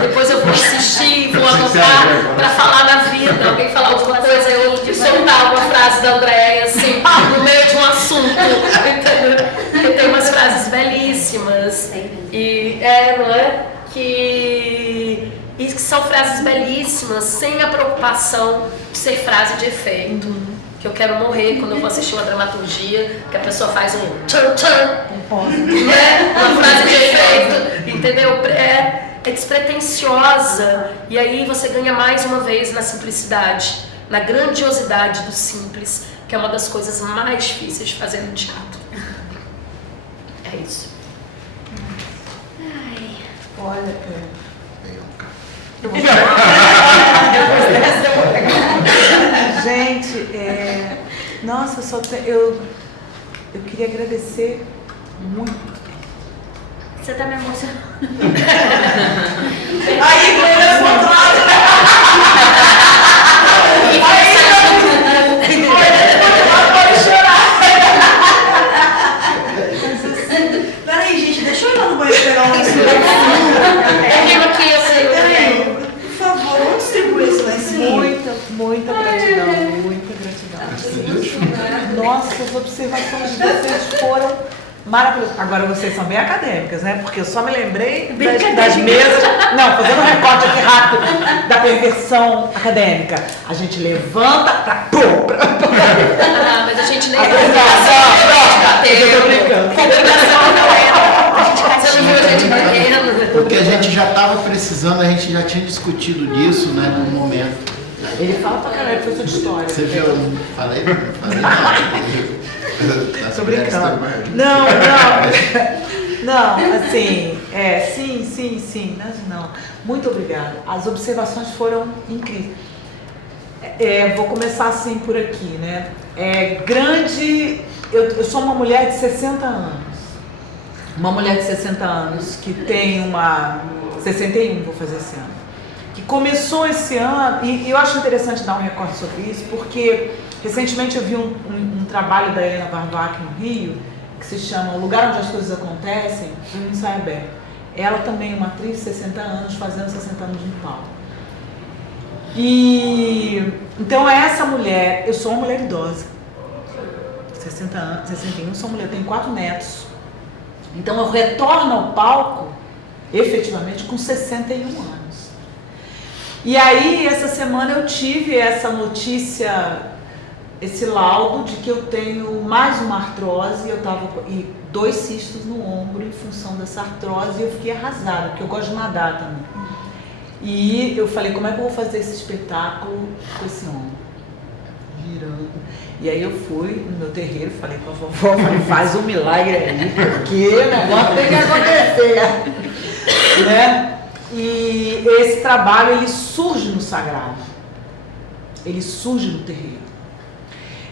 Depois eu vou assistir, vou anotar para falar da vida. Alguém falar alguma coisa, eu soltar uma frase da Andréia, assim, no meio de um assunto. Porque tem umas frases belíssimas. E não é? E que são frases belíssimas, sem a preocupação de ser frase de efeito. Que eu quero morrer quando eu vou assistir uma dramaturgia, que a pessoa faz um tchan-tchan, né? Uma frase de efeito, entendeu? É despretensiosa, e aí você ganha mais uma vez na simplicidade, na grandiosidade do simples, que é uma das coisas mais difíceis de fazer no teatro. É isso. Olha, gente, nossa, eu queria agradecer muito. Você tá me emocionando. Aí, Glenda, pro outro lado. Pode chorar. Peraí, gente, deixa eu ir lá no banheiro pegar um lenço. Peraí, por favor, vamos distribuir esse lencinho. Muita gratidão, muita gratidão. Nossa, as observações de vocês foram Maravilhoso. Agora vocês são bem acadêmicas, né? Porque eu só me lembrei das mesas. Não, fazendo um recorte aqui rápido da perversão acadêmica. A gente levanta pra pô! Ah, mas a gente nem Eu tô brincando. Você não viu a gente batendo? Porque a gente já estava precisando, a gente já tinha discutido disso, né, no momento. Ele fala pra caralho, foi sua história. Você viu? Eu não falei? Não. Tô brincando. Não, assim, sim, não. Muito obrigada. As observações foram incríveis. Vou começar assim por aqui, né? Eu sou uma mulher de 60 anos. Uma mulher de 60 anos que tem 61, vou fazer esse ano. Que começou esse ano, e eu acho interessante dar um recorte sobre isso, porque recentemente eu vi um trabalho da Helena Barbac no Rio, que se chama O Lugar Onde as Coisas Acontecem, um ensaio aberto. Ela também é uma atriz de 60 anos, fazendo 60 anos no palco. E então essa mulher, eu sou uma mulher idosa, 60 anos, 61, sou mulher, tenho 4 netos. Então eu retorno ao palco, efetivamente, com 61 anos. E aí, essa semana eu tive essa notícia, esse laudo de que eu tenho mais uma artrose, e 2 cistos no ombro em função dessa artrose, e eu fiquei arrasada, porque eu gosto de nadar também. E eu falei, como é que eu vou fazer esse espetáculo com esse ombro? Girando. E aí eu fui no meu terreiro, falei com a vovó, falei, faz um milagre aí, porque o negócio tem que acontecer. Né? E esse trabalho, ele surge no sagrado, ele surge no terreiro.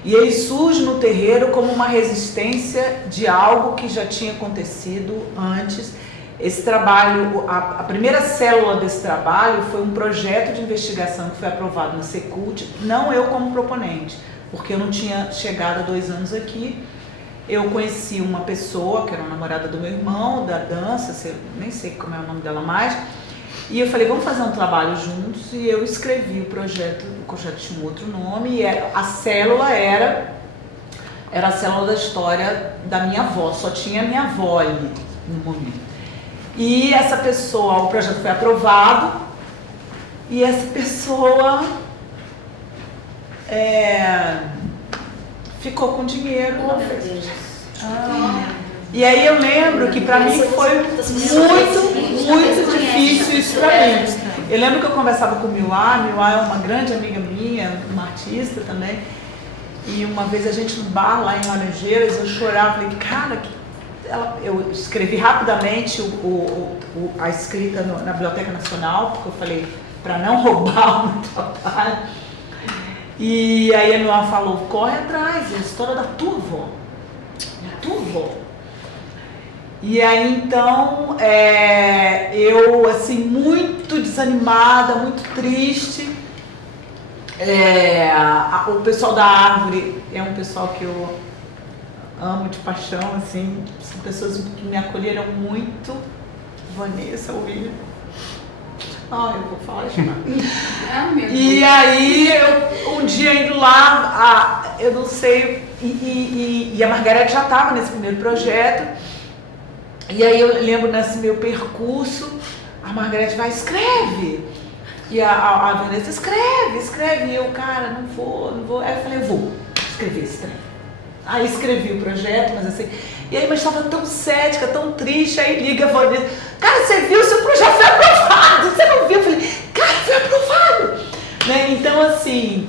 E ele surge no terreiro como uma resistência de algo que já tinha acontecido antes. Esse trabalho, a primeira célula desse trabalho foi um projeto de investigação que foi aprovado no Secult, não eu como proponente, porque eu não tinha chegado há 2 anos aqui. Eu conheci uma pessoa, que era uma namorada do meu irmão, da dança, nem sei como é o nome dela mais, e eu falei, vamos fazer um trabalho juntos, e eu escrevi o projeto tinha um outro nome, e a célula era a célula da história da minha avó, só tinha a minha avó ali no momento. E essa pessoa, o projeto foi aprovado, e essa pessoa ficou com dinheiro. E aí eu lembro que para mim foi muito difícil isso para mim. Eu lembro que eu conversava com Milá é uma grande amiga minha, uma artista também, e uma vez a gente no bar lá em Laranjeiras, eu chorava, falei, cara, eu escrevi rapidamente a escrita na Biblioteca Nacional, porque eu falei, para não roubar o meu trabalho. E aí a Milá falou, corre atrás, é a história da tua avó. Da tua avó. E aí então, eu assim, muito desanimada, muito triste. O pessoal da Árvore é um pessoal que eu amo de paixão, assim, são pessoas que me acolheram muito. Vanessa, William. Eu vou falar isso. E aí, um dia indo lá, eu não sei, e a Margarete já estava nesse primeiro projeto. E aí eu lembro nesse meu percurso, a Margarete vai, escreve. E a Vanessa, escreve. E eu, cara, não vou. Aí eu falei, eu vou escrever esse trem. Aí escrevi o projeto, mas assim... E aí, mas estava tão cética, tão triste, aí liga a Vanessa, cara, você viu, seu projeto foi aprovado, você não viu? Eu falei, cara, foi aprovado. Né? Então, assim,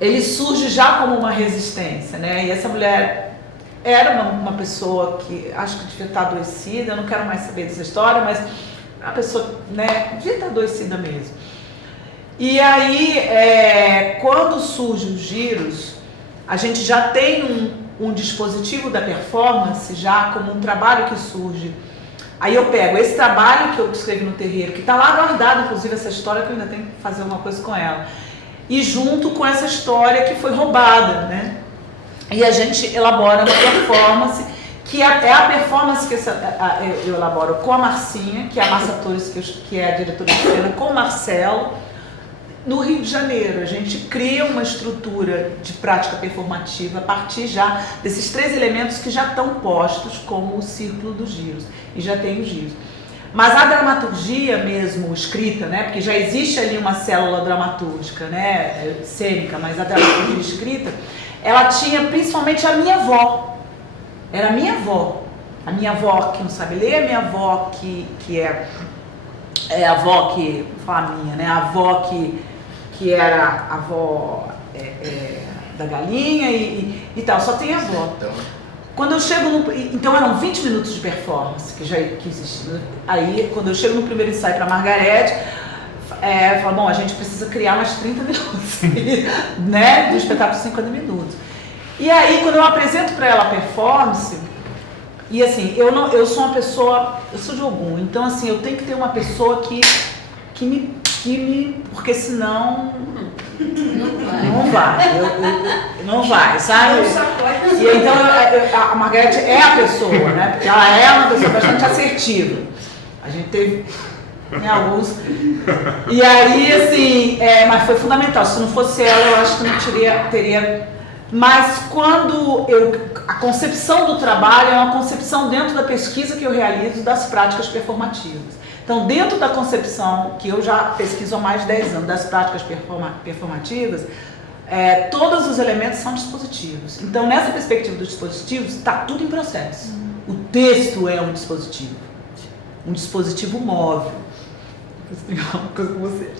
ele surge já como uma resistência, né? E essa mulher era uma pessoa que acho que devia estar adoecida, eu não quero mais saber dessa história, mas a pessoa, né, devia estar adoecida mesmo. E aí, quando surgem os giros, a gente já tem um dispositivo da performance, já como um trabalho que surge. Aí eu pego esse trabalho que eu escrevi no terreiro, que está lá guardado, inclusive essa história que eu ainda tenho que fazer alguma coisa com ela, e junto com essa história que foi roubada, né? E a gente elabora uma performance, que é a performance que eu elaboro com a Marcinha, que é a Márcia Torres, que é a diretora de cena, com o Marcelo, no Rio de Janeiro. A gente cria uma estrutura de prática performativa a partir já desses 3 elementos que já estão postos, como o círculo dos giros, e já tem os giros. Mas a dramaturgia mesmo, escrita, né, porque já existe ali uma célula dramatúrgica, né, cênica, mas a dramaturgia escrita, ela tinha principalmente a minha avó. Era a minha avó. A minha avó que não sabe ler, a minha avó que é a avó que, vou falar a minha, né, a avó que era a avó da galinha e tal, só tem a avó. Quando eu chego então eram 20 minutos de performance que existia. Aí, quando eu chego no primeiro ensaio para Margarete, eu falo, bom, a gente precisa criar mais 30 minutos, né, do espetáculo de 50 minutos. E aí, quando eu apresento para ela a performance, e assim, eu sou uma pessoa, eu sou de Ogum, então assim, eu tenho que ter uma pessoa que me porque senão não vai, não vai, sabe? E então a Margarete é a pessoa, né? Porque ela é uma pessoa bastante assertiva. A gente teve, né, alguns. E aí, assim, mas foi fundamental. Se não fosse ela, eu acho que não teria. Mas quando a concepção do trabalho é uma concepção dentro da pesquisa que eu realizo das práticas performativas. Então, dentro da concepção, que eu já pesquiso há mais de 10 anos, das práticas performativas, todos os elementos são dispositivos. Então, nessa perspectiva dos dispositivos, está tudo em processo. O texto é um dispositivo móvel. Vou explicar uma coisa com você.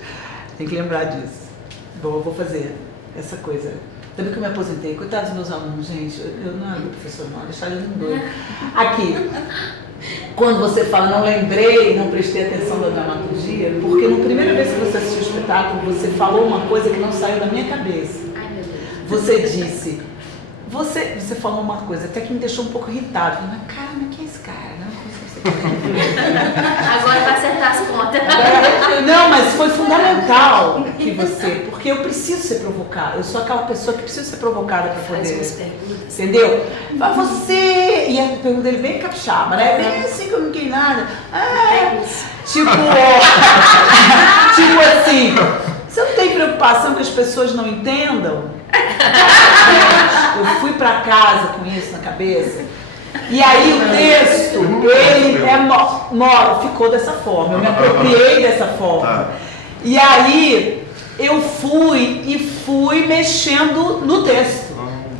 Tem que lembrar disso. Bom, eu vou fazer essa coisa. Também que eu me aposentei, coitados dos meus alunos, gente, eu não era professor não, deixar eles em doido. Aqui, quando você fala, não lembrei, não prestei atenção da dramaturgia, porque na primeira vez que você assistiu o espetáculo, você falou uma coisa que não saiu da minha cabeça. Ai, meu Deus. Você disse, você falou uma coisa até que me deixou um pouco irritado. Falei, mas cara, mas quem é esse cara? Agora vai acertar as contas. Não, mas foi fundamental que você, porque eu preciso ser provocada. Eu sou aquela pessoa que precisa ser provocada para poder. Faz umas perguntas. Entendeu? Mas você. E a pergunta dele bem capixaba, né? Bem assim que eu não fiquei nada. Tipo assim, você não tem preocupação que as pessoas não entendam? Eu fui para casa com isso na cabeça. E aí o texto, ele ficou dessa forma, eu me apropriei dessa forma. E aí eu fui mexendo no texto.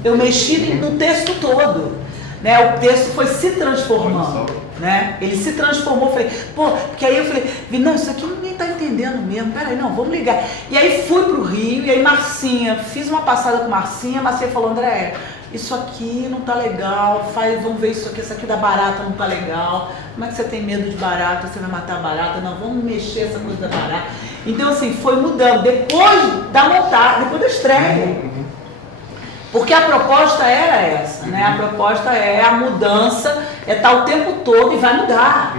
Eu mexi no texto todo. Né? O texto foi se transformando. Né? Ele se transformou, falei, porque aí eu falei, não, isso aqui ninguém tá entendendo mesmo, peraí, não, vamos ligar. E aí fui pro Rio, e aí Marcinha, fiz uma passada com Marcinha falou, André, isso aqui não tá legal, vamos ver isso aqui da barata não tá legal, como é que você tem medo de barata, você vai matar a barata, não, vamos mexer essa coisa da barata. Então assim, foi mudando, depois da montagem, depois da estreia. Porque a proposta era essa, né? A proposta é a mudança, estar o tempo todo e vai mudar.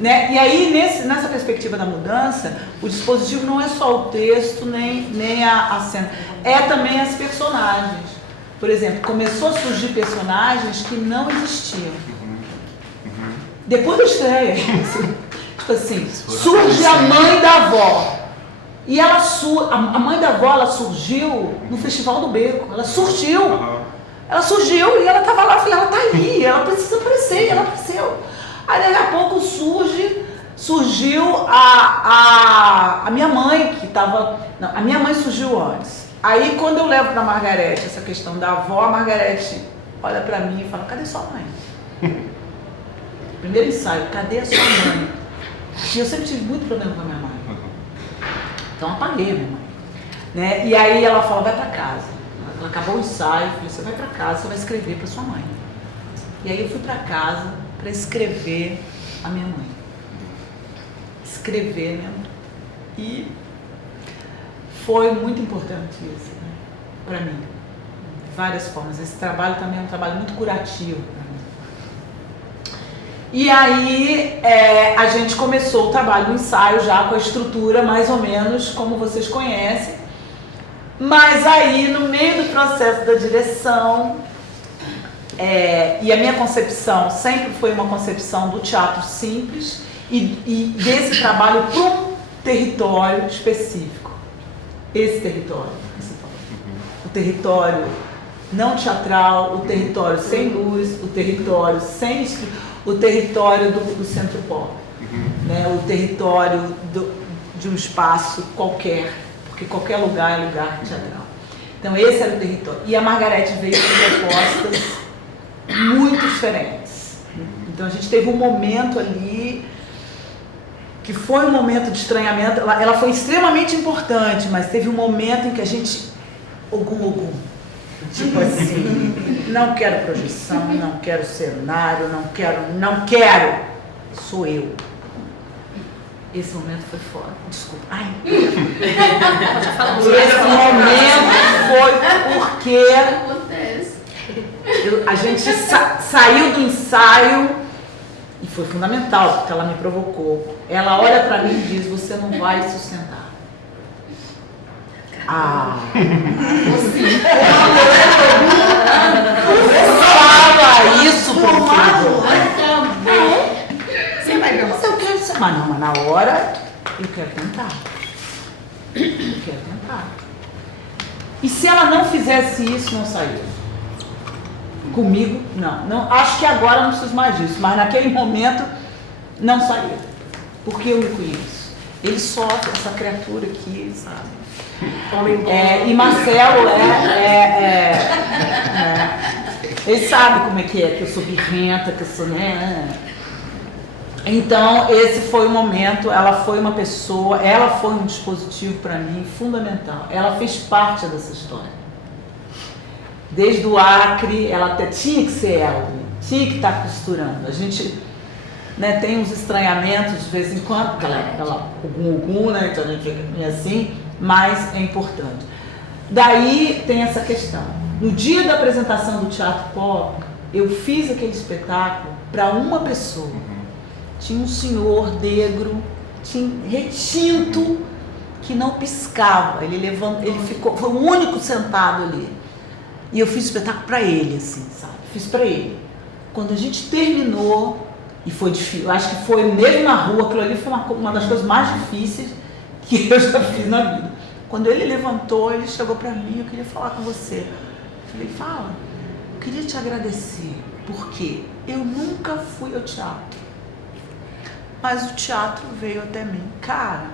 Né? E aí, nessa perspectiva da mudança, o dispositivo não é só o texto, nem a cena, é também as personagens. Por exemplo, começou a surgir personagens que não existiam. Depois da estreia, tipo assim, surge a mãe da avó. E a mãe da avó, ela surgiu no Festival do Beco. Ela surgiu. Ela surgiu e ela estava lá. Eu falei, ela está aí, ela precisa aparecer. E ela apareceu. Aí daqui a pouco surgiu a minha mãe, que estava... Não, a minha mãe surgiu antes. Aí quando eu levo para a Margarete essa questão da avó, a Margarete olha para mim e fala, cadê sua mãe? Primeiro ensaio, cadê a sua mãe? E eu sempre tive muito problema com a minha mãe. Então apaguei a minha mãe. Né? E aí ela fala, vai para casa. Ela acabou o ensaio, eu falei, você vai para casa, você vai escrever para sua mãe. E aí eu fui para casa para escrever a minha mãe. Escrever, né? E foi muito importante isso, né? Para mim. De várias formas. Esse trabalho também é um trabalho muito curativo para mim. E aí a gente começou o trabalho do ensaio já com a estrutura mais ou menos como vocês conhecem. Mas aí no meio do processo da direção, e a minha concepção sempre foi uma concepção do teatro simples e desse trabalho para um território específico. esse território que você falou. O território não teatral, o território sem luz, o território o território do centro pop, né? O território de um espaço qualquer, porque qualquer lugar é lugar teatral. Então esse era o território. E a Margarete veio com propostas muito diferentes. Então a gente teve um momento ali que foi um momento de estranhamento. Ela foi extremamente importante, mas teve um momento em que a gente ogum. Tipo assim, não quero projeção, não quero cenário, não quero, sou eu. Esse momento foi foda. Desculpa. Ai, esse momento foi porque a gente saiu do ensaio e foi fundamental, porque ela me provocou. Ela olha pra mim e diz, você não vai sustentar. Você fala isso pro Você vai ver, mas eu quero ser. Mas na hora eu quero tentar. E se ela não fizesse isso, não saía. Comigo, não. Acho que agora não preciso mais disso, mas naquele momento não saía. Porque eu me conheço. Ele sofre, essa criatura aqui, sabe? E Marcelo ele sabe como é que eu sou birrenta, que eu sou, né? Então esse foi o momento. Ela foi uma pessoa, ela foi um dispositivo para mim fundamental. Ela fez parte dessa história. Desde o Acre, ela até tinha que ser ela, tinha que estar costurando. A gente, né, tem uns estranhamentos de vez em quando, porque ela ogum, né? Então a gente fica assim. Mas é importante. Daí tem essa questão. No dia da apresentação do Teatro Pop, eu fiz aquele espetáculo para uma pessoa. Tinha um senhor negro, retinto, que não piscava. Ele ficou, foi o único sentado ali. E eu fiz o espetáculo para ele, assim, sabe? Fiz para ele. Quando a gente terminou, e foi difícil, eu acho que foi mesmo na rua, aquilo ali foi uma das coisas mais difíceis que eu já fiz na vida. Quando ele levantou, ele chegou para mim, eu queria falar com você. Eu falei, fala, eu queria te agradecer, porque eu nunca fui ao teatro, mas o teatro veio até mim. Cara,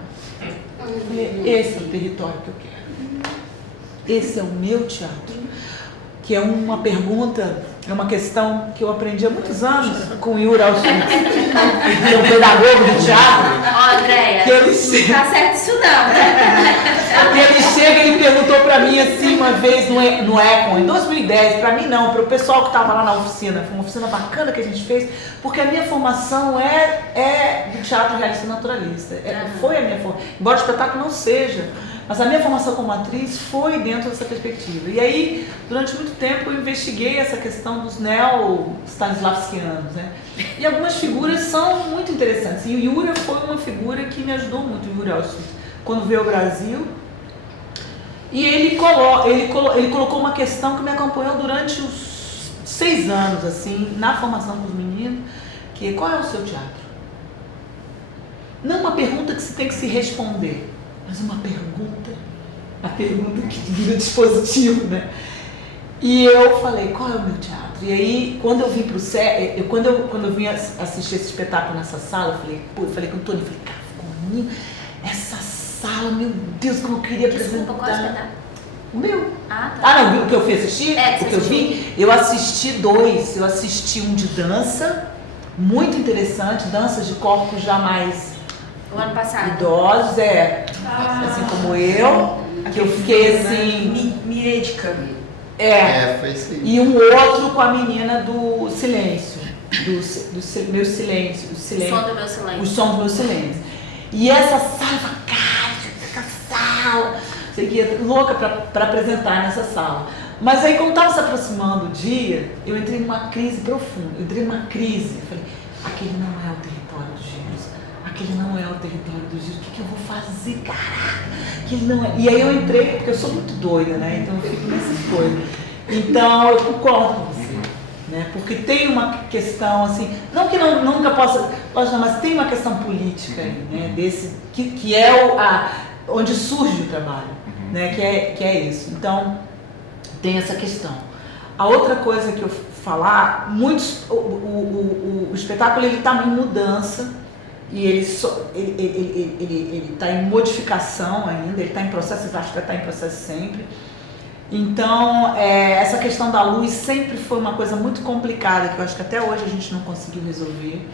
esse é o território que eu quero. Esse é o meu teatro. Que é uma pergunta, é uma questão que eu aprendi há muitos anos com o Yuri Auschwitz, que é um pedagogo do teatro. Ó, Andréia, não tá certo isso não. E ele chega e ele perguntou pra mim assim uma vez no Econ, em 2010, pra mim não, pro pessoal que tava lá na oficina. Foi uma oficina bacana que a gente fez, porque a minha formação é do teatro realista naturalista. Foi a minha formação, embora o espetáculo não seja. Mas a minha formação como atriz foi dentro dessa perspectiva. E aí, durante muito tempo, eu investiguei essa questão dos neo-stanislavskianos, né? E algumas figuras são muito interessantes. E o Yuri foi uma figura que me ajudou muito, o Yuri Auschwitz, quando veio ao Brasil. E ele colocou uma questão que me acompanhou durante os 6 anos, assim, na formação dos meninos, que é, qual é o seu teatro? Não uma pergunta que se tem que se responder, mas uma pergunta, a pergunta que vira dispositivo, né? E eu falei, qual é o meu teatro? E aí, quando eu vim pro quando eu vim assistir esse espetáculo nessa sala, eu falei com o Tony, cara, ficou lindo, essa sala, meu Deus, como eu queria apresentar. Desculpa, qual espetáculo? O meu. Ah, tá. Não, o que eu fui assistir? O que eu vi? Eu assisti 2. Eu assisti um de dança, muito interessante, danças de corpos já mais o ano passado. Idosos, assim como eu, que eu fiquei assim... Miedica. Foi assim. E um outro com a menina do silêncio, do meu silêncio, O som do meu silêncio. O som do meu silêncio. E essa sala, cara, essa sala, sei que ia louca para apresentar nessa sala. Mas aí, como estava se aproximando o dia, eu entrei numa crise profunda. Eu falei, aquele não é o território dos gêmeos. Aquele não é o território dos gêmeos. O que eu vou fazer, caraca? Aquele não é. E aí eu entrei, porque eu sou muito doida, né? Então eu fico nessas coisas. Então eu concordo com você, né? Porque tem uma questão assim, não que nunca possa, mas tem uma questão política aí, né? Desse, que é onde surge o trabalho. né? Que é isso. Então, tem essa questão. A outra coisa que eu falar, o espetáculo ele está em mudança e ele está em modificação ainda, ele está em processo, acho que vai estar em processo sempre. Então, essa questão da luz sempre foi uma coisa muito complicada, que eu acho que até hoje a gente não conseguiu resolver.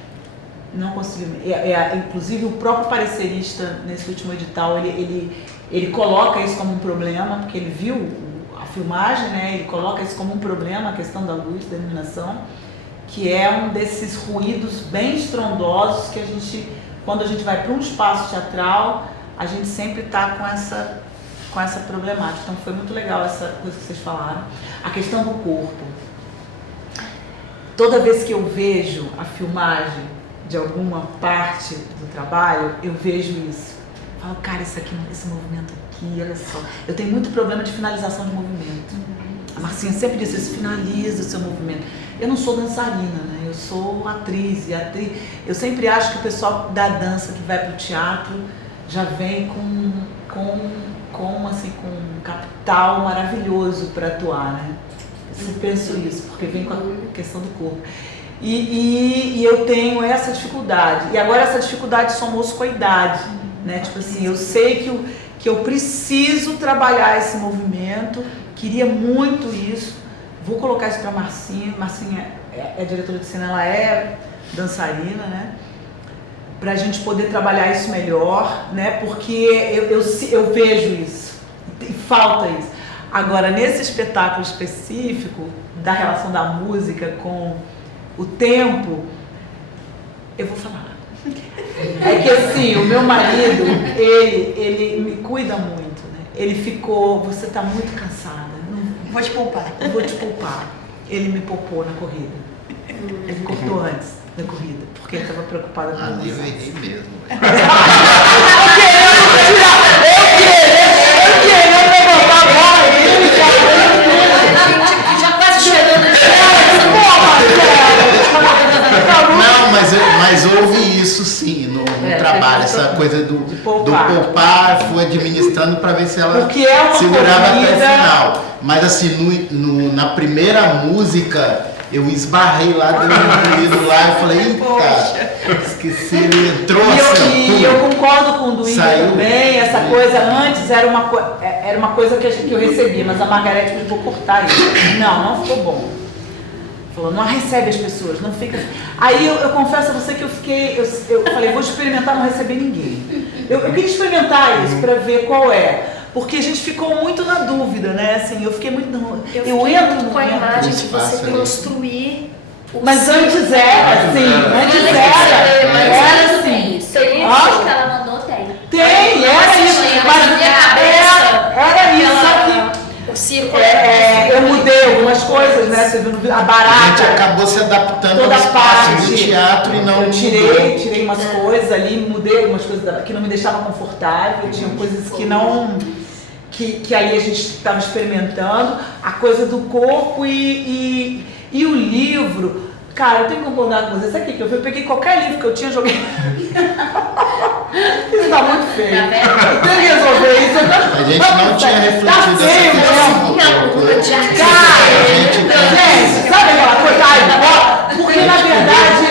Não conseguiu. Inclusive, o próprio parecerista, nesse último edital, ele coloca isso como um problema, porque ele viu a filmagem, né? Ele coloca isso como um problema, a questão da luz, da iluminação, que é um desses ruídos bem estrondosos que a gente, quando a gente vai para um espaço teatral, a gente sempre está com essa problemática. Então foi muito legal essa coisa que vocês falaram. A questão do corpo. Toda vez que eu vejo a filmagem de alguma parte do trabalho, eu vejo isso. Eu falo, cara, esse movimento aqui, olha só. Eu tenho muito problema de finalização de movimento. A Marcinha sempre disse isso, finaliza o seu movimento. Eu não sou dançarina, né? Eu sou atriz. Eu sempre acho que o pessoal da dança que vai para o teatro já vem com um capital maravilhoso para atuar, né? Eu sempre penso isso, porque vem com a questão do corpo. E eu tenho essa dificuldade. E agora essa dificuldade somou-se com a idade, né? Tipo assim, eu sei que eu preciso trabalhar esse movimento, queria muito isso. Vou colocar isso para Marcinha. Marcinha é diretora de cena, ela é dançarina, né? Para a gente poder trabalhar isso melhor, né? Porque eu vejo isso, e falta isso. Agora, nesse espetáculo específico, da relação da música com o tempo, eu vou falar. É que assim, o meu marido, ele me cuida muito, né? Ele ficou, você está muito cansada. Vou te poupar. Vou te poupar. Ele me poupou na corrida. Ele cortou antes da corrida, porque ele estava preocupado com Ali isso. eu errei mesmo. Eu querendo levantar a bola, Já quase chorando. Não, mas houve isso sim no trabalho, essa coisa do poupar, foi administrando para ver se ela segurava até o final. Mas assim, na primeira música, eu esbarrei lá dentro do ruído lá e falei, eita, esqueci, ele entrou assim. E eu concordo com o Duílio também, essa coisa antes era uma coisa que eu recebia, mas a Margarete me vou cortar isso. Não ficou bom. Falou, não recebe as pessoas, não fica. Aí eu confesso a você que eu falei, vou experimentar não receber ninguém. Eu queria experimentar isso para ver qual é. Porque a gente ficou muito na dúvida, né? Assim, eu fiquei muito. Eu entro com a imagem de você ali. construir. Mas antes era assim, era assim. Tem isso que ela mandou, tem. Tem, era isso. Mas era isso, só que. O círculo. Eu mudei algumas coisas, né? Você viu a barata. A gente acabou se adaptando ao espaço do teatro e não. Eu tirei umas coisas ali, mudei algumas coisas que não me deixavam confortável, tinha coisas que não. Que aí a gente estava experimentando, a coisa do corpo e o livro. Cara, eu tenho que concordar com vocês. Sabe o que eu peguei qualquer livro que eu tinha, joguei. Isso tá muito feio. Eu tenho que resolver isso. A gente não tinha refletido essa questão. Gente, sabe aquela coisa? Porque na verdade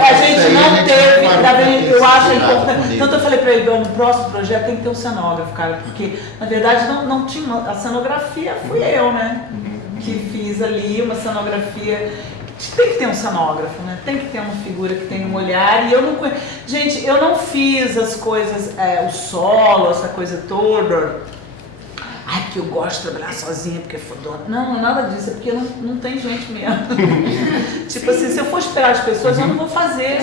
a gente não teve. Eu acho importante. Tanto eu falei pra ele, no próximo projeto tem que ter um cenógrafo, cara. Porque na verdade não tinha. A cenografia fui eu, né? Que fiz ali uma cenografia. Tem que ter um cenógrafo, né? Tem que ter uma figura que tenha um olhar. E eu não conheço. Gente, eu não fiz as coisas, o solo, essa coisa toda. Ai, porque eu gosto de trabalhar sozinha, porque é fodona. Não, nada disso, é porque não tem gente mesmo. Tipo assim, se eu for esperar as pessoas, eu não vou fazer.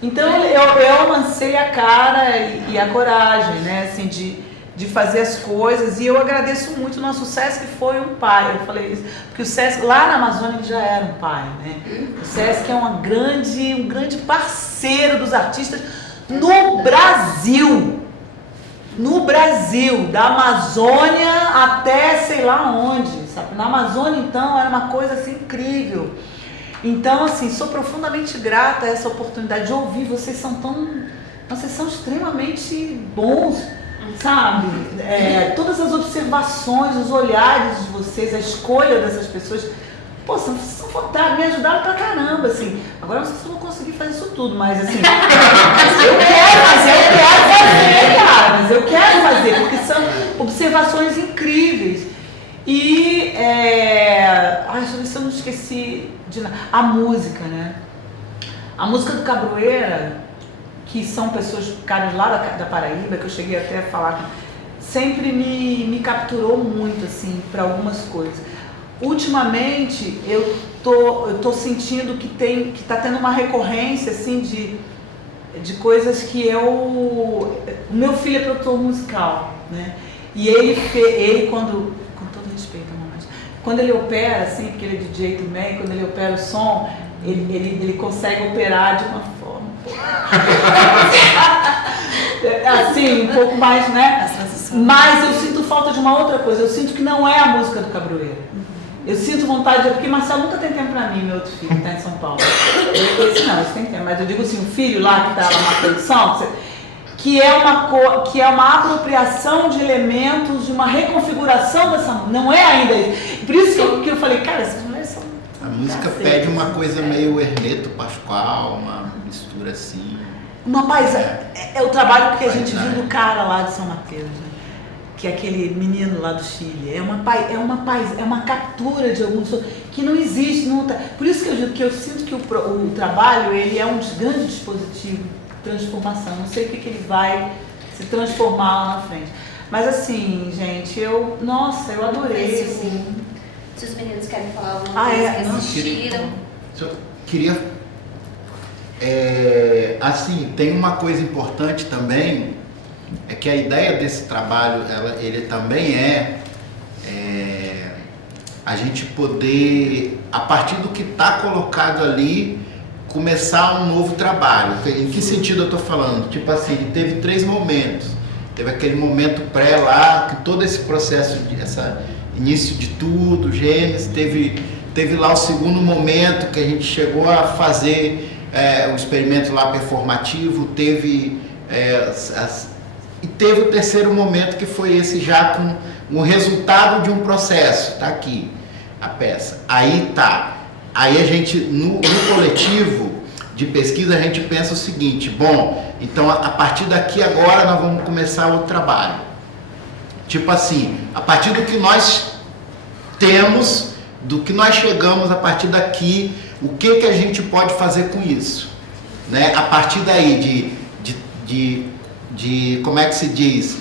Então eu lancei a cara e a coragem, né? Assim, de fazer as coisas, e eu agradeço muito o nosso Sesc, que foi um pai, eu falei isso, porque o Sesc lá na Amazônia ele já era um pai, né? O Sesc é um grande parceiro dos artistas no Brasil, da Amazônia até sei lá onde, sabe? Na Amazônia, então, era uma coisa assim incrível. Então, assim, sou profundamente grata a essa oportunidade de ouvir, vocês são extremamente bons. sabe? Todas as observações, os olhares de vocês, a escolha dessas pessoas, pô, são fantásticos, me ajudaram pra caramba, assim. Agora não sei se eu vou conseguir fazer isso tudo, mas assim, eu quero fazer, porque são observações incríveis. E, deixa eu ver se eu não esqueci de nada. A música, né? A música do Cabroeira, que são caras lá da Paraíba, que eu cheguei até a falar, sempre me capturou muito, assim, para algumas coisas. Ultimamente, eu tô sentindo que tá tendo uma recorrência, assim, de coisas que o meu filho é produtor musical, né? E ele quando, com todo respeito, mas quando ele opera, assim, porque ele é DJ também, quando ele opera o som, ele consegue operar de uma forma assim, um pouco mais, né? Mas eu sinto falta de uma outra coisa. Eu sinto que não é a música do Cabroeira. Eu sinto vontade, porque Marcelo nunca tem tempo pra mim, meu outro filho, que tá em São Paulo. Esse tem tempo, mas eu digo assim, o filho lá que tá lá na produção, que é uma apropriação de elementos, de uma reconfiguração dessa música. Não é ainda isso. Por isso que eu falei, cara, essas mulheres são... A música pede uma coisa meio Hermeto Pascoal, uma mistura assim. É o trabalho que a gente viu do cara lá de São Mateus, né? Que é aquele menino lá do Chile. É uma captura de algum som que não existe. Não tá. Por isso que eu digo que eu sinto que o trabalho ele é um grande dispositivo de transformação. Não sei o que ele vai se transformar lá na frente. Mas assim, gente, eu adorei. Assim. Se os meninos querem falar alguma coisa que assistiram. Eu queria... assim, tem uma coisa importante também, é que a ideia desse trabalho, ele também a gente poder, a partir do que está colocado ali, começar um novo trabalho. Em que sentido eu estou falando? Tipo assim, teve 3 momentos. Teve aquele momento pré lá, que todo esse processo, início de tudo, Gênesis, teve lá o segundo momento que a gente chegou a fazer o experimento lá performativo, e teve o terceiro momento que foi esse já com o resultado de um processo, tá aqui a peça. Aí a gente no coletivo de pesquisa a gente pensa o seguinte, bom, então a partir daqui agora nós vamos começar o trabalho. Tipo assim, a partir do que nós temos, do que nós chegamos, a partir daqui, o que a gente pode fazer com isso? Né? A partir daí de como é que se diz?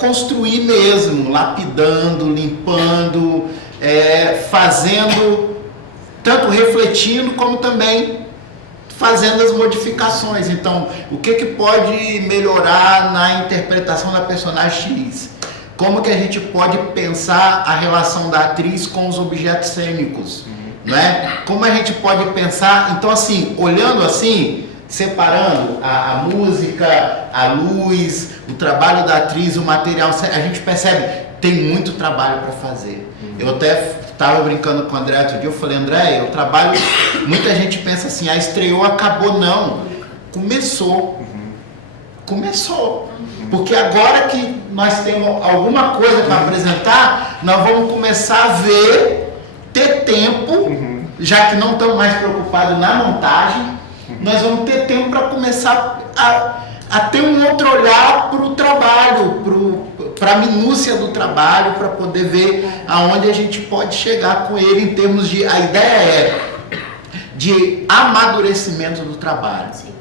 Construir mesmo, lapidando, limpando, fazendo, tanto refletindo como também fazendo as modificações. Então, o que pode melhorar na interpretação da personagem X? Como que a gente pode pensar a relação da atriz com os objetos cênicos? Não é? Como a gente pode pensar, então assim, olhando assim, separando a música, a luz, o trabalho da atriz, o material, a gente percebe, tem muito trabalho para fazer. Eu até estava brincando com o André outro dia, eu falei, André, o trabalho, muita gente pensa assim, estreou, acabou, não. Começou. Porque agora que nós temos alguma coisa para apresentar, nós vamos começar a ter tempo, já que não estamos mais preocupados na montagem, nós vamos ter tempo para começar a ter um outro olhar para o trabalho, para a minúcia do trabalho, para poder ver aonde a gente pode chegar com ele em termos de... A ideia de amadurecimento do trabalho. Sim.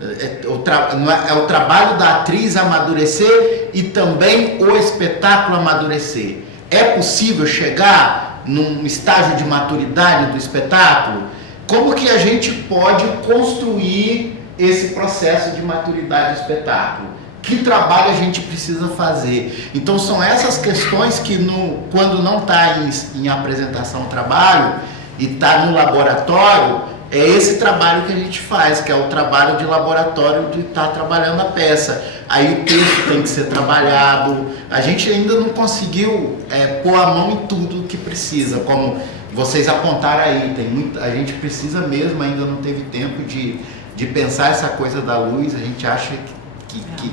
É o trabalho da atriz amadurecer e também o espetáculo amadurecer. É possível chegar num estágio de maturidade do espetáculo? Como que a gente pode construir esse processo de maturidade do espetáculo? Que trabalho a gente precisa fazer? Então são essas questões que quando não está em apresentação trabalho e está no laboratório, é esse trabalho que a gente faz, que é o trabalho de laboratório de estar trabalhando a peça. Aí o texto tem que ser trabalhado. A gente ainda não conseguiu pôr a mão em tudo que precisa, como vocês apontaram aí. A gente precisa mesmo, ainda não teve tempo de pensar essa coisa da luz. A gente acha que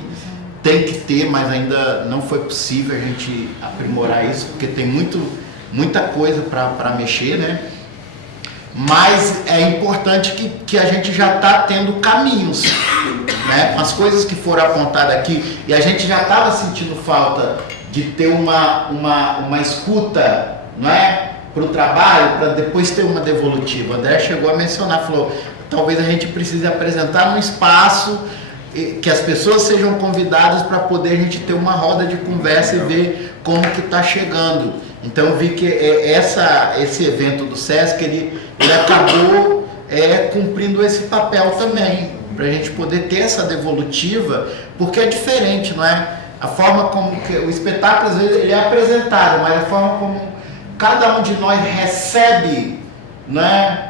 tem que ter, mas ainda não foi possível a gente aprimorar isso, porque tem muita coisa para mexer, né? Mas é importante que a gente já está tendo caminhos, né? Com as coisas que foram apontadas aqui, e a gente já estava sentindo falta de ter uma escuta, não é? Para o trabalho, para depois ter uma devolutiva. O André chegou a mencionar, falou, talvez a gente precise apresentar num espaço que as pessoas sejam convidadas para poder a gente ter uma roda de conversa e ver como que está chegando. Então eu vi que esse evento do Sesc, ele acabou cumprindo esse papel também, para a gente poder ter essa devolutiva, porque é diferente, não é? A forma como que o espetáculo, às vezes, ele é apresentado, mas a forma como cada um de nós recebe, não é?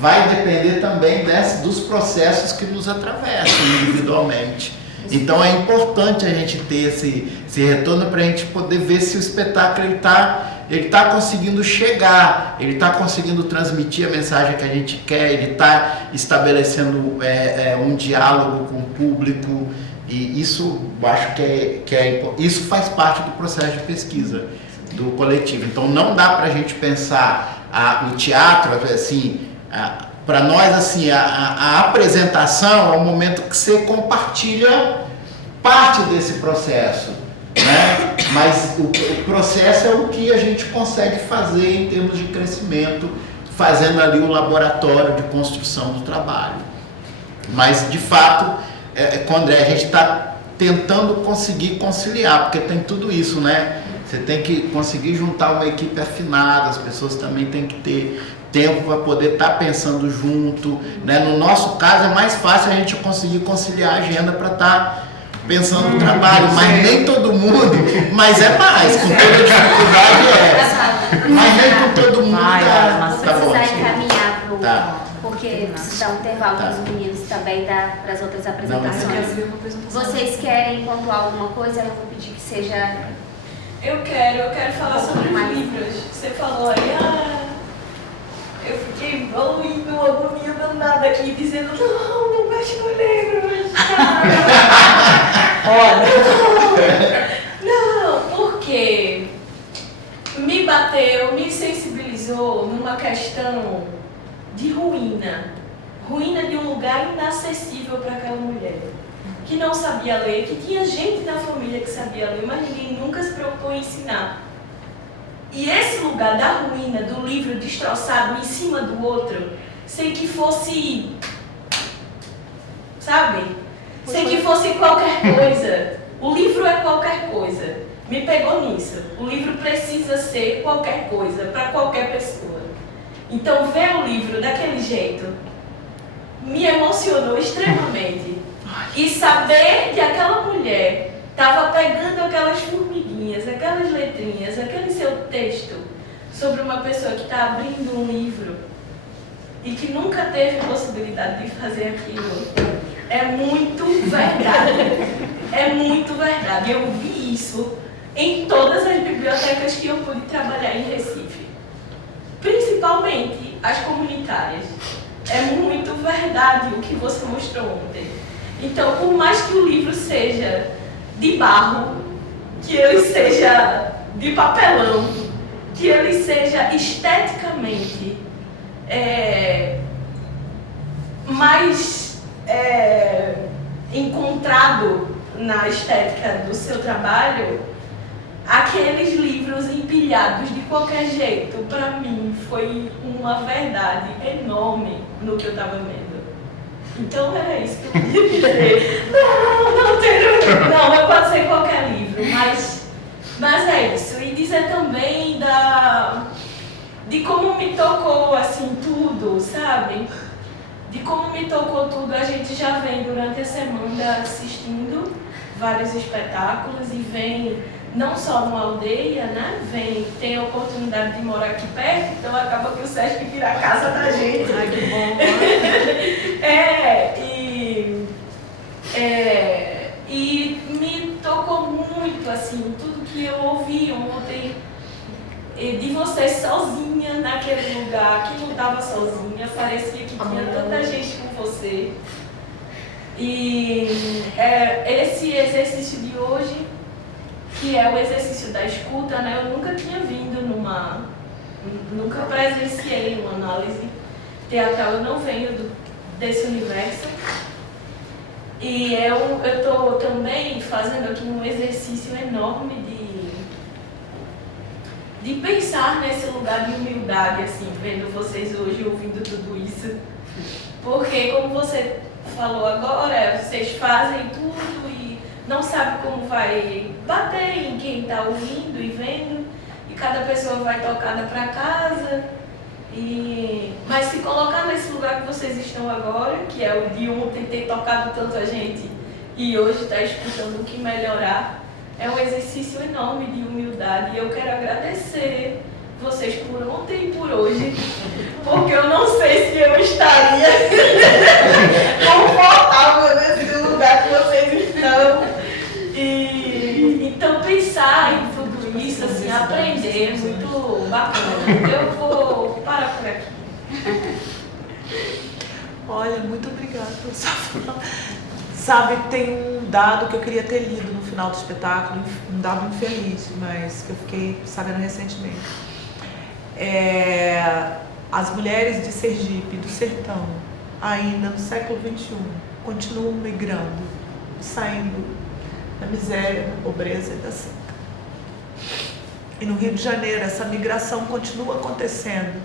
Vai depender também dos processos que nos atravessam individualmente. Então é importante a gente ter esse retorno para a gente poder ver se o espetáculo ele tá conseguindo chegar, ele está conseguindo transmitir a mensagem que a gente quer, ele está estabelecendo um diálogo com o público, e isso eu acho isso faz parte do processo de pesquisa do coletivo. Então não dá para a gente pensar o teatro, assim, para nós, assim, a apresentação é o momento que você compartilha parte desse processo, né? Mas o processo é o que a gente consegue fazer em termos de crescimento, fazendo ali o laboratório de construção do trabalho. Mas, de fato, com o André, a gente está tentando conseguir conciliar, porque tem tudo isso, né? Você tem que conseguir juntar uma equipe afinada, as pessoas também têm que ter tempo para poder estar pensando junto, né? No nosso caso é mais fácil a gente conseguir conciliar a agenda para estar pensando no trabalho, mas nem todo mundo, mas é mais, com toda dificuldade mas nem com todo mundo Vou tá bom. precisar encaminhar Tá. porque precisa dar um intervalo para os meninos também para as outras apresentações. Vocês querem pontuar alguma coisa? Eu vou pedir que seja... Eu quero falar sobre os livros. Você falou aí, eu fiquei indo agonia danada aqui, dizendo, não mexe com livros. Não, porque me bateu, me sensibilizou numa questão de ruína de um lugar inacessível para aquela mulher, que não sabia ler, que tinha gente na família que sabia ler, mas ninguém nunca se preocupou em ensinar. E esse lugar da ruína, do livro destroçado em cima do outro, sem que fosse, sabe? Sem que fosse qualquer coisa. O livro é qualquer coisa. Me pegou nisso. O livro precisa ser qualquer coisa, para qualquer pessoa. Então, ver o livro daquele jeito me emocionou extremamente. E saber que aquela mulher estava pegando aquelas formiguinhas, aquelas letrinhas, aquele seu texto sobre uma pessoa que está abrindo um livro e que nunca teve possibilidade de fazer aquilo, é muito verdade. É muito verdade. Eu vi isso em todas as bibliotecas que eu pude trabalhar em Recife, principalmente as comunitárias. É muito verdade o que você mostrou ontem. Então, por mais que o livro seja de barro, que ele seja de papelão, que ele seja esteticamente mais encontrado na estética do seu trabalho, aqueles livros empilhados de qualquer jeito, para mim, foi uma verdade enorme no que eu estava vendo. Então era isso que eu queria dizer. Não pode ser qualquer livro, mas é isso. E dizer também de como me tocou assim tudo, sabe? De como me tocou tudo. A gente já vem durante a semana assistindo vários espetáculos e vem não só numa aldeia, né? Tem a oportunidade de morar aqui perto, então acaba que o Sesc vira a casa da gente. Ai, que bom. E me tocou muito, assim, tudo que eu ouvi ontem, de você sozinha naquele lugar, que não estava sozinha, parecia que tinha tanta gente com você. E esse exercício de hoje, que é o exercício da escuta, né? Eu nunca tinha vindo nunca presenciei uma análise teatral, eu não venho desse universo. E eu estou também fazendo aqui um exercício enorme de pensar nesse lugar de humildade, assim, vendo vocês hoje, ouvindo tudo isso. Porque, como você falou agora, vocês fazem tudo e não sabem como vai bater em quem está ouvindo e vendo, e cada pessoa vai tocada para casa. Mas se colocar nesse lugar que vocês estão agora, que é o de ontem ter tocado tanto a gente e hoje está escutando o que melhorar, é um exercício enorme de humildade. E eu quero agradecer vocês por ontem e por hoje, porque eu não sei se eu estaria confortável nesse lugar que vocês estão. Então pensar em tudo isso, assim, aprender é muito bacana. Eu vou parar por aqui. Olha, muito obrigada pela sua fala. Sabe, tem um dado que eu queria ter lido no final do espetáculo, um dado infeliz, mas que eu fiquei sabendo recentemente. As mulheres de Sergipe, do sertão, ainda no século XXI, continuam migrando, saindo da miséria, da pobreza e da seca. E no Rio de Janeiro, essa migração continua acontecendo.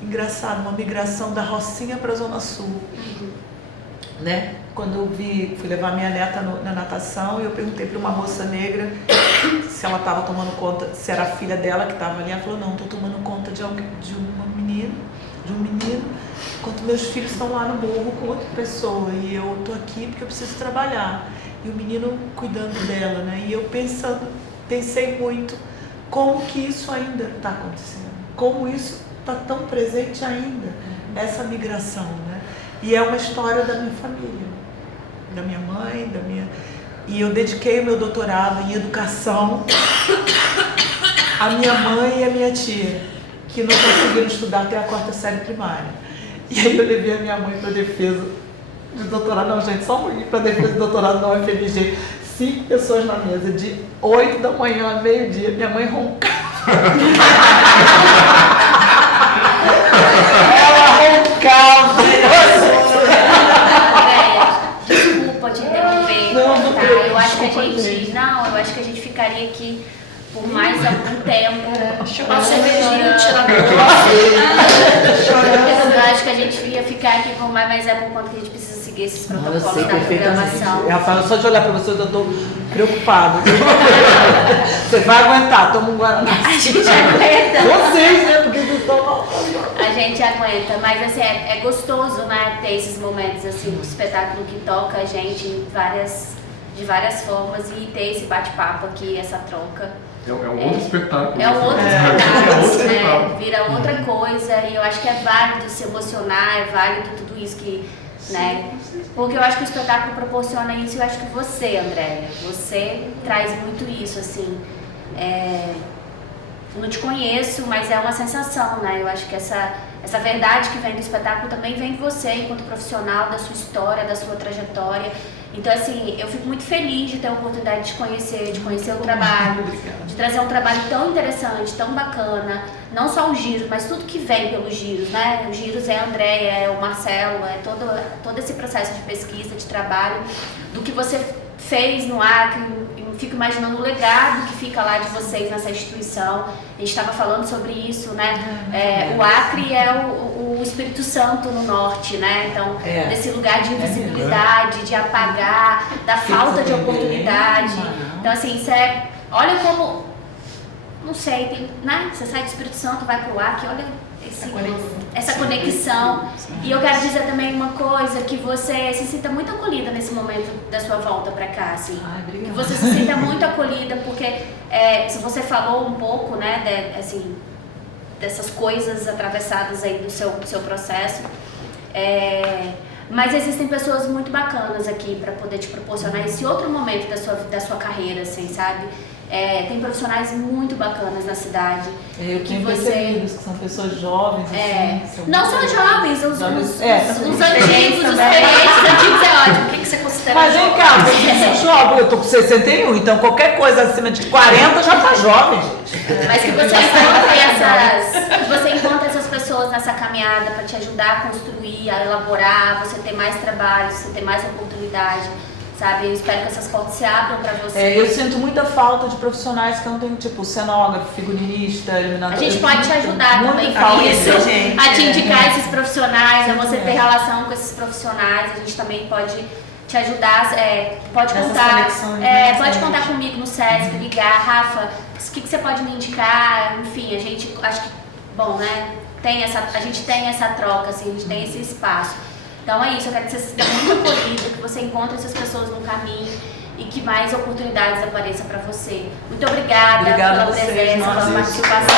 Engraçado, uma migração da Rocinha para a Zona Sul. Né? Quando eu fui levar minha neta na natação, eu perguntei para uma moça negra se ela estava tomando conta, se era a filha dela que estava ali. Ela falou, não, estou tomando conta de um menino, enquanto meus filhos estão lá no morro com outra pessoa, e eu estou aqui porque eu preciso trabalhar. E o menino cuidando dela, né? E eu pensei muito como que isso ainda está acontecendo, como isso está tão presente ainda, essa migração, né? E é uma história da minha família, da minha mãe, E eu dediquei o meu doutorado em educação à minha mãe e à minha tia, que não conseguiram estudar até a 4ª série primária. E aí eu levei a minha mãe para a defesa de doutorado. Não, gente, só ir para a defesa de doutorado da UFMG. 5 pessoas na mesa, de 8 da manhã a meio-dia, minha mãe roncava. Ela roncava. Desculpa te interromper. Não, tá? Eu acho que a gente ficaria aqui por mais algum tempo. Uma cervejinha, tirar Eu acho que a gente ia ficar aqui por mais por conta que a gente precisa seguir esses protocolos da programação. Rafael, só de olhar para você, eu estou preocupada. Você vai aguentar, toma um Guaraná. A gente aguenta. Vocês, né? Porque vocês estão... A gente aguenta, mas assim, é gostoso, né, ter esses momentos, assim, um espetáculo que toca a gente de várias formas e ter esse bate-papo aqui, essa troca. É um outro espetáculo. É um outro espetáculo, né? Vira outra coisa, e eu acho que é válido se emocionar, é válido tudo isso que, né? Porque eu acho que o espetáculo proporciona isso, e eu acho que você, Andréia, você traz muito isso, assim. Eu não te conheço, mas é uma sensação, né? Eu acho que essa verdade que vem do espetáculo também vem de você, enquanto profissional, da sua história, da sua trajetória. Então, assim, eu fico muito feliz de ter a oportunidade de conhecer o trabalho, de trazer um trabalho tão interessante, tão bacana, não só os giros, mas tudo que vem pelos giros, né? Os giros é a Andréia, é o Marcelo, é todo esse processo de pesquisa, de trabalho, do que você fez no Acre. Eu fico imaginando o legado que fica lá de vocês nessa instituição. A gente estava falando sobre isso, né? O Acre é o Espírito Santo no norte, né? Então, desse lugar de invisibilidade, de apagar, da falta de oportunidade. Então, assim, isso olha como, não sei, né? Você sai do Espírito Santo, vai para o Acre, olha essa conexão. E eu quero dizer também uma coisa, que você se sinta muito acolhida nesse momento da sua volta para cá, assim. Que você se sinta muito acolhida, porque se você falou um pouco, né, assim, dessas coisas atravessadas aí do seu processo, mas existem pessoas muito bacanas aqui para poder te proporcionar esse outro momento da sua carreira, assim, sabe? Tem profissionais muito bacanas na cidade. Eu tenho percebido que são pessoas jovens, assim. Não só jovens, os antigos, os experientes é ótimo. O que você considera Mas vem cá, eu sou jovem, eu tô com 61, então qualquer coisa acima de 40 já tá jovem, gente. Mas que você encontra essas pessoas nessa caminhada para te ajudar a construir, a elaborar, você ter mais trabalho, você ter mais oportunidade. Sabe? Eu espero que essas portas se abram para você. Eu sinto muita falta de profissionais que não tem, tipo, cenógrafo, figurinista, iluminador. A gente pode te ajudar também falta com isso, gente, a te indicar esses profissionais, a você ter relação com esses profissionais. A gente também pode te ajudar, pode Nessas contar, conexões, pode contar comigo no SESC, ligar, Rafa, o que você pode me indicar? Enfim, a gente, acho que, bom, né? A gente tem essa troca, assim, a gente tem esse espaço. Então é isso, eu quero que você se dê muito acolhido, que você encontre essas pessoas no caminho e que mais oportunidades apareçam para você. Muito obrigada pela presença, pela participação.